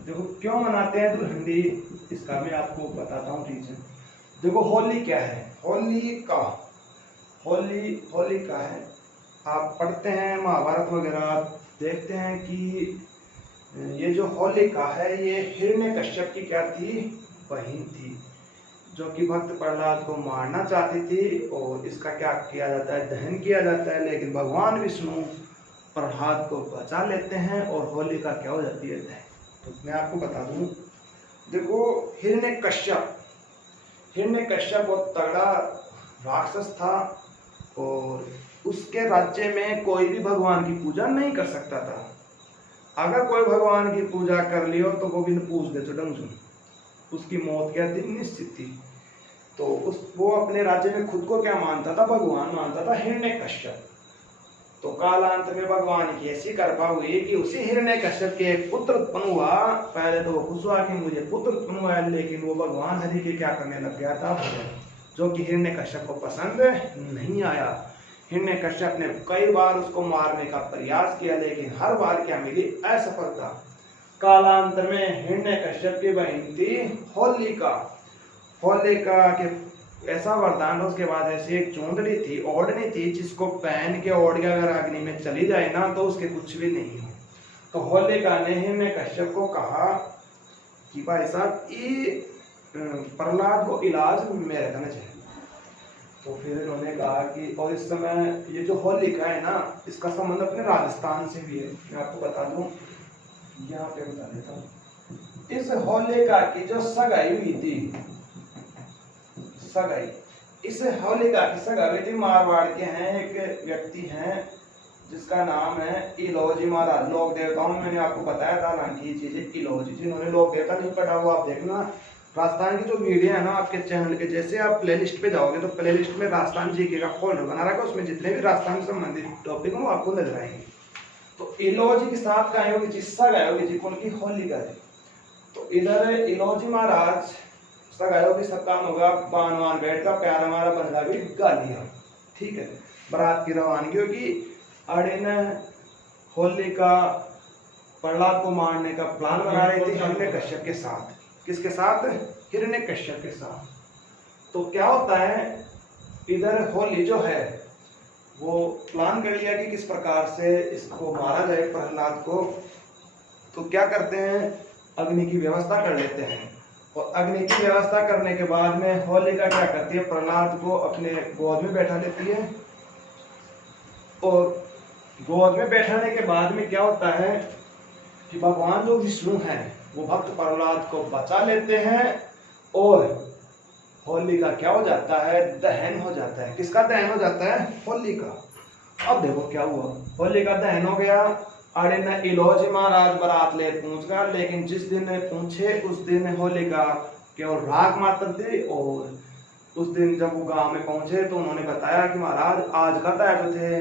देखो क्यों मनाते हैं दुल्हनी, इसका मैं आपको बताता हूँ रीजन। देखो होली क्या है? होली का है, आप पढ़ते हैं महाभारत वगैरह, देखते हैं कि ये जो होलिका है ये हिरण्यकश्यप की क्या थी? बहन थी, जो कि भक्त प्रहलाद को मारना चाहती थी। और इसका क्या किया जाता है? दहन किया जाता है। लेकिन भगवान विष्णु प्रहलाद को बचा लेते हैं और होलिका क्या हो जाती है? दहन। तो मैं आपको बता दूं, देखो हिरण्यकश्यप बहुत तगड़ा राक्षस था और उसके राज्य में कोई भी भगवान की पूजा नहीं कर सकता था। अगर कोई भगवान की पूजा कर लियो तो गोविंद पूछ दे तो ढंग सुन, उसकी मौत क्या थी? निश्चित थी। तो वो अपने राज्य में खुद को क्या मानता था, भगवान मानता था, हिरण्यकश्यप। तो कालांत में भगवान की ऐसी कृपा हुई कि उसी हिरण्यकश्यप के एक पुत्र उत्पन्न हुआ। पहले तो वो खुश हुआ कि मुझे पुत्र उत्पन्न हुआ है, लेकिन वो भगवान हरि के क्या करने लग गया था, जो कि हिरण्यकश्यप को पसंद नहीं आया। हिरण्यकश्यप ने कई बार उसको मारने का प्रयास किया, लेकिन हर बार क्या मिली, असफलता। कालांतर में हिरण्यकश्यप की बहन थी होलिका। होलिका के ऐसा वरदान, उसके बाद ऐसी एक चूंदड़ी थी, ओढ़नी थी, जिसको पहन के ओढ़ के अगर अग्नि में चली जाए ना तो उसके कुछ भी नहीं हो। तो होलिका ने हिरण्यकश्यप को कहा कि भाई साहब ये प्रहलाद को इलाज में रखना चाहिए। तो फिर इन्होंने कहा कि, और इस समय ये जो होलिका है ना, इसका संबंध अपने राजस्थान से भी है। मैं आपको बता दूं, यहाँ पे बता देता हूँ। इस होलिका की जो सगाई हुई थी, इस होलिका की सगाई हुई थी, मारवाड़ के हैं एक व्यक्ति हैं जिसका नाम है इलोजी महाराज। लोक देवताओं में मैंने आपको बताया था, हालांकि ये चीजें इलोजी, जिन्होंने लोक देवता नहीं पढ़ा हुआ आप देखना, राजस्थान की जो वीडियो है ना आपके चैनल के, जैसे आप प्लेलिस्ट पे जाओगे तो प्लेलिस्ट में राजस्थान जीके का फोल्डर बना रखा है, उसमें जितने भी राजस्थान से संबंधित टॉपिक हो आपको नजर आएंगे। तो इलोजी के साथ गायों की सगाई होगी जी, उनकी होलिका है। तो इधर इलोजी महाराज सगाई होगी, सब काम होगा, बानवान बैठ का प्यार हमारा बंदा भी गा लिया, ठीक है। बारात की रवानगी होगी। अड़े न होलिका प्रहलाद को मारने का प्लान बना रही थी हिरण्यकश्यप के साथ। किसके साथ? हिरण्यकश्यप के साथ। तो क्या होता है, इधर होली जो है वो प्लान कर लिया कि किस प्रकार से इसको मारा जाए प्रहलाद को। तो क्या करते हैं, अग्नि की व्यवस्था कर लेते हैं। और अग्नि की व्यवस्था करने के बाद में होलिका क्या करती है, प्रहलाद को अपने गोद में बैठा लेती है। और गोद में बैठाने के बाद में क्या होता है कि भगवान जो विष्णु हैं वो भक्त प्रहलाद को बचा लेते हैं। और होलिका क्या हो जाता है, दहन हो जाता है। किसका दहन हो जाता है? होलिका। अब देखो क्या हुआ, होलिका दहन हो गया। अरे न इलोजी महाराज बारात ले पहुंच गया, लेकिन जिस दिन पूछे उस दिन होलिका केवल राग मात्र थी। और उस दिन जब वो गांव में पहुंचे तो उन्होंने बताया कि महाराज आज का दायित्व थे,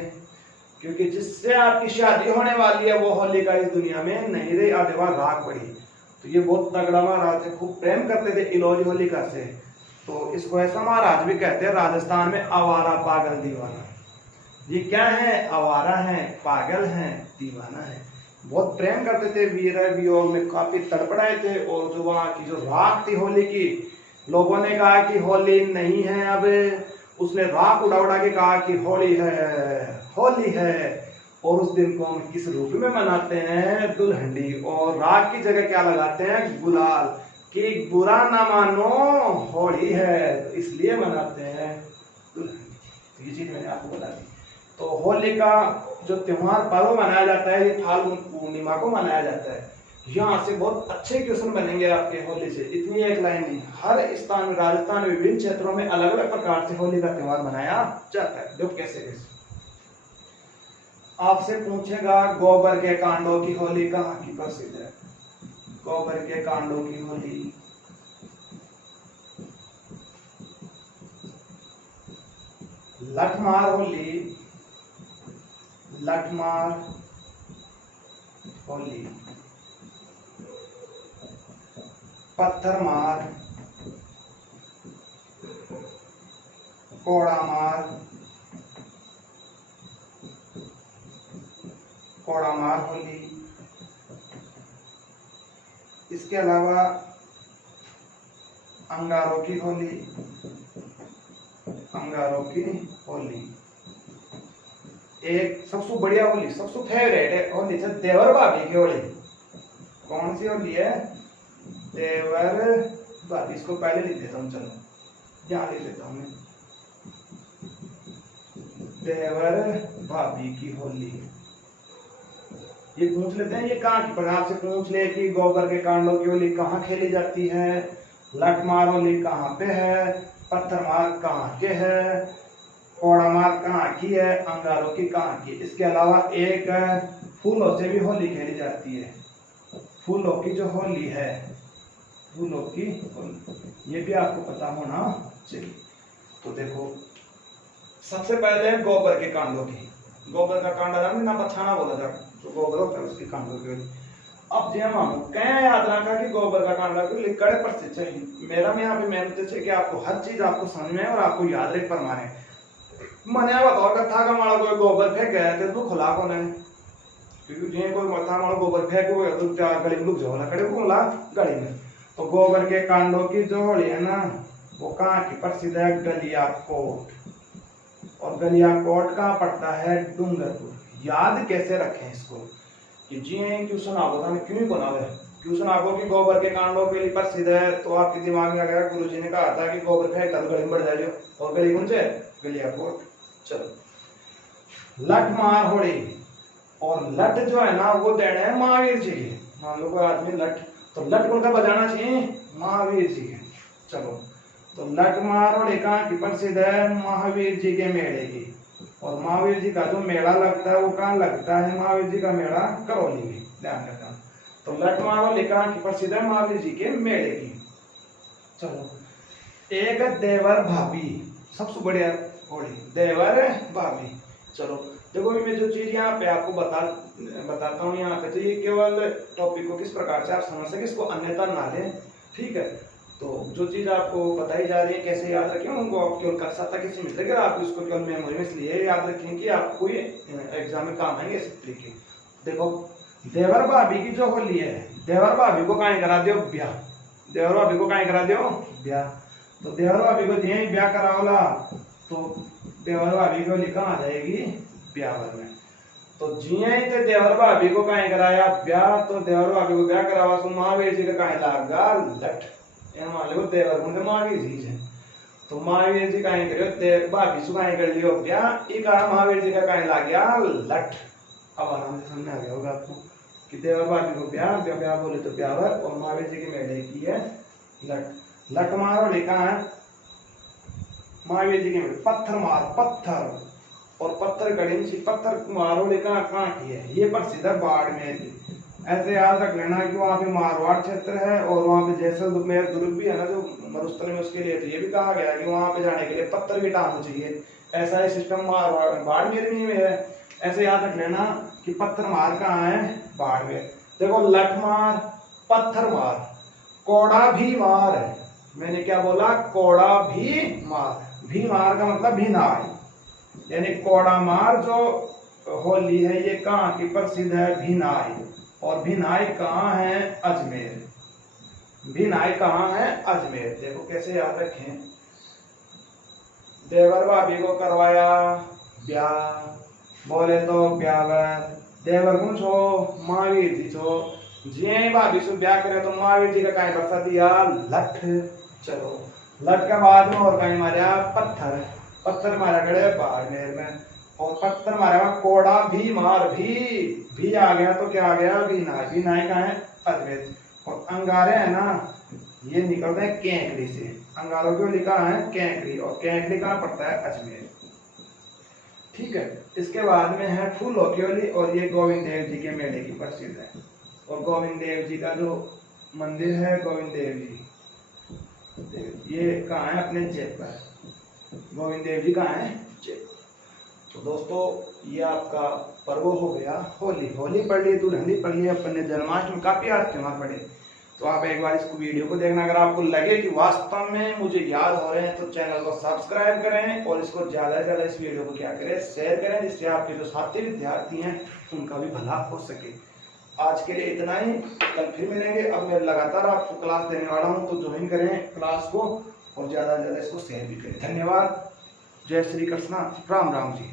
क्योंकि जिससे आपकी शादी होने वाली है वो होलिका इस दुनिया में नहीं रही, आधेवा राग पड़ी। तो ये बहुत तगड़ा महाराज थे, खूब प्रेम करते थे इलोजी होलिका से। तो इसको ऐसा महाराज भी कहते हैं राजस्थान में, आवारा पागल दीवाना। ये क्या है? आवारा है, पागल है, दीवाना है। बहुत प्रेम करते थे, वीर वियोग में काफी तड़पड़ाए थे। और जो वहाँ की जो राख थी होली की, लोगों ने कहा कि होली नहीं है अब, उसने राख उड़ा उड़ा के कहा कि होली है, होली है। और उस दिन को हम किस रूप में मनाते हैं? दुल्हंडी। और राख की जगह क्या लगाते हैं? गुलाल, कि बुरा ना मानो होली है, इसलिए मनाते हैं दुल्हंडी। ये चीज मैंने आपको बता दी। तो होली का जो त्योहार पर्व मनाया जाता है, ये फाल्गुन पूर्णिमा को मनाया जाता है। यहाँ से बहुत अच्छे क्वेश्चन बनेंगे आपके होली से। इतनी एक लाइन नहीं, हर स्थान में, राजस्थान में विभिन्न क्षेत्रों में अलग अलग प्रकार से होली का त्योहार मनाया जाता है। देखो कैसे कैसे आपसे पूछेगा, गोबर के कांडों की होली कहाँ की प्रसिद्ध है? गोबर के कांडों की होली लठमार होली, लठमार होली, पत्थरमार, कोड़ामार, कोड़ामार होली। इसके अलावा अंगारों की होली, अंगारों की होली। एक सबसे बढ़िया होली, सबसे फेवरेट है होली से देवर भाभी की होली। कौन सी होली है? देवर भाभी। इसको पहले लिख देता हूँ, चलो यहाँ लिख देता हूँ मैं, देवर भाभी की होली। ये पूछ लेते हैं, ये कहाँ की प्रकार से पूछ ले कि गोबर के कांडों की होली कहाँ खेली जाती है, लठमार होली कहाँ पे है, पत्थरमार कहाँ के है, कोड़ामार कहाँ की है, अंगारों की कहाँ की। इसके अलावा एक फूलों से भी होली खेली जाती है। फूलों की जो होली है फूलों की होली, ये भी आपको पता होना चाहिए। तो देखो सबसे पहले गोबर के कांडों की, गोबर का कांडा ना पछाना बोला जाता है, जो गोबर होता है उसके कांडों की होली। अब जे मानो क्या याद रखा कि गोबर का कांडा को लिकड़े पर से चाहिए। मेरा में यहाँ पे मेहनत है कि आपको हर चीज आपको समझ में और आपको याद रख परमाने। मने बताओ कथा का माड़ा कोई गोबर फेंक गया तो खुला कौन है, क्योंकि जे कोई मथा माड़ा गोबर फेंक हुआ तो क्या गली में जो ना खड़े बोला गली में। तो गोबर के कांडों की जो होली है ना वो कहाँ की प्रसिद्ध है, गलियाकोट। और गलियाकोट कहाँ पड़ता है, डूंगरपुर। याद कैसे रखें इसको कि जी क्वेश्चन आपको था क्यों बनावे, क्वेश्चन आपको कि गोबर के कांडों के लिए प्रसिद्ध है, तो आपके दिमाग में आ गया गुरुजी ने कहा था कि गोबर फेंकता तो गली में बढ़ जाए, और गली कौन से, गलियाकोट। चलो लठ मार होली, और लठ जो है ना वो देने है महावीर जी के। मान लो कोई आदमी लठ, तो लठ कौन सा बजाना चाहिए, महावीर जी के। चलो तो लठ मार होली कहाँ की प्रसिद्ध है, महावीर जी के मेले की। और महावीर जी का जो मेला लगता है वो कहाँ लगता है, महावीर जी का मेला करौली में, ध्यान रखना। तो लठ मार होली कहाँ की प्रसिद्ध है, महावीर जी के मेले की। चलो एक देवर भाभी, सबसे बढ़िया होली देवर भाभी। चलो देखो मैं जो चीज यहाँ पे आपको बताता हूँ यहाँ पे, तो ये केवल टॉपिक को किस प्रकार से आप समझ सके, इसको अन्यथा ना लें, ठीक है। तो जो चीज आपको बताई जा रही है कैसे याद रखें उनको आप केवल कक्षा तक ही सीमित रखें, आप इसको केवल मेमोरी में इसलिए याद रखें कि आपको ये एग्जाम में काम आएंगे इस तरीके। देखो देवर भाभी की जो होली है, देवर भाभी को कहाँ करा दो ब्याह, देवर भाभी को कहाँ करा दो ब्याह। तो देवर भाभी को जिये ब्याह करावला तो देवर भाभी को लिखा आ जाएगी ब्यावर में। तो जिये तो देवर भाभी को कहीं कराया ब्याह, तो देवर भाभी को ब्याह करावा तो महावीर जी का कहीं लागा लठ, मान लो देवर गुण महावीर जी है। तो महावीर जी कहीं करो देव भाभी से कहीं कर लियो ब्याह, ये कहा महावीर जी का कहीं लाग गया लठ। अब आराम से समझ आ गया होगा आपको कि देवर भाभी को ब्याह, ब्याह बोले तो ब्यावर, और महावीर जी की मेले की है लठ। लठ मारो लिखा है महावीर जी के मेले, पत्थर मार पत्थर, और पत्थर गड़ी से पत्थर मारो लेकर कहाँ की है, ये प्रसिद्ध है बाड़मेर की। ऐसे याद रख लेना कि वहाँ पे मारवाड़ क्षेत्र है, और वहाँ पे जैसलमेर दुर्ग भी है ना जो मरुस्थल में, उसके लिए तो ये भी कहा गया है कि वहाँ पे जाने के लिए पत्थर भी टांगना चाहिए। ऐसा ही सिस्टम बाड़मेर में है। ऐसे याद रख लेना कि पत्थर मार कहाँ है, बाड़मेर। देखो लठ मार पत्थर मार, कोड़ा भी मार, मैंने क्या बोला, कोड़ा भी मार। भी मार का मतलब भिनाई, यानी कोड़ा मार जो होली है ये कहाँ की प्रसिद्ध है, भिनाई। और भिनाई कहाँ है, अजमेर। भिनाई कहाँ है, अजमेर। देखो कैसे याद रखें, देवर भाभी को करवाया ब्याह, बोले तो ब्यावर, देवर कौन छो, महावीर जी छो। जे भाभी से ब्याह करे तो महावीर जी का कहीं बरसा दिया लठ। चलो लठ के बाद में और कहीं मारा पत्थर, पत्थर मारा गए बाड़मेर में, और पत्थर मारा कोड़ा भी मार, भी आ गया तो क्या आ गया, भिनाई। भिनाई का है अजमेर। और अंगारे है ना ये निकलते हैं केंकरी से, अंगारों को लिखा है केंकरी, और केंकरी कहाँ पड़ता है, अजमेर, ठीक है। इसके बाद में है फूलों की होली, और ये गोविंद देव जी के मेले की प्रसिद्ध है। और गोविंद देव जी का जो मंदिर है, गोविंद देव जी ये कहाँ है, अपने जेब पर, गोविंद देव जी कहाँ है, जेब। तो दोस्तों ये आपका पर्व हो गया होली। होली पढ़ ली, दुल्हनी पढ़ ली, अपने जन्माष्टमी, काफी आज त्योहार पढ़े। तो आप एक बार इसको वीडियो को देखना, अगर आपको लगे कि वास्तव में मुझे याद हो रहे हैं तो चैनल को सब्सक्राइब करें, और इसको ज्यादा से ज्यादा इस वीडियो को क्या करें, शेयर करें, जिससे आपके जो साथी विद्यार्थी हैं उनका भी भला हो सके। आज के लिए इतना ही, कल फिर मिलेंगे। अब मैं लगातार आपको क्लास देने वाला हूँ, तो ज्वाइन करें क्लास को, और ज्यादा से ज्यादा इसको शेयर भी करें। धन्यवाद। जय श्री कृष्णा, राम राम जी।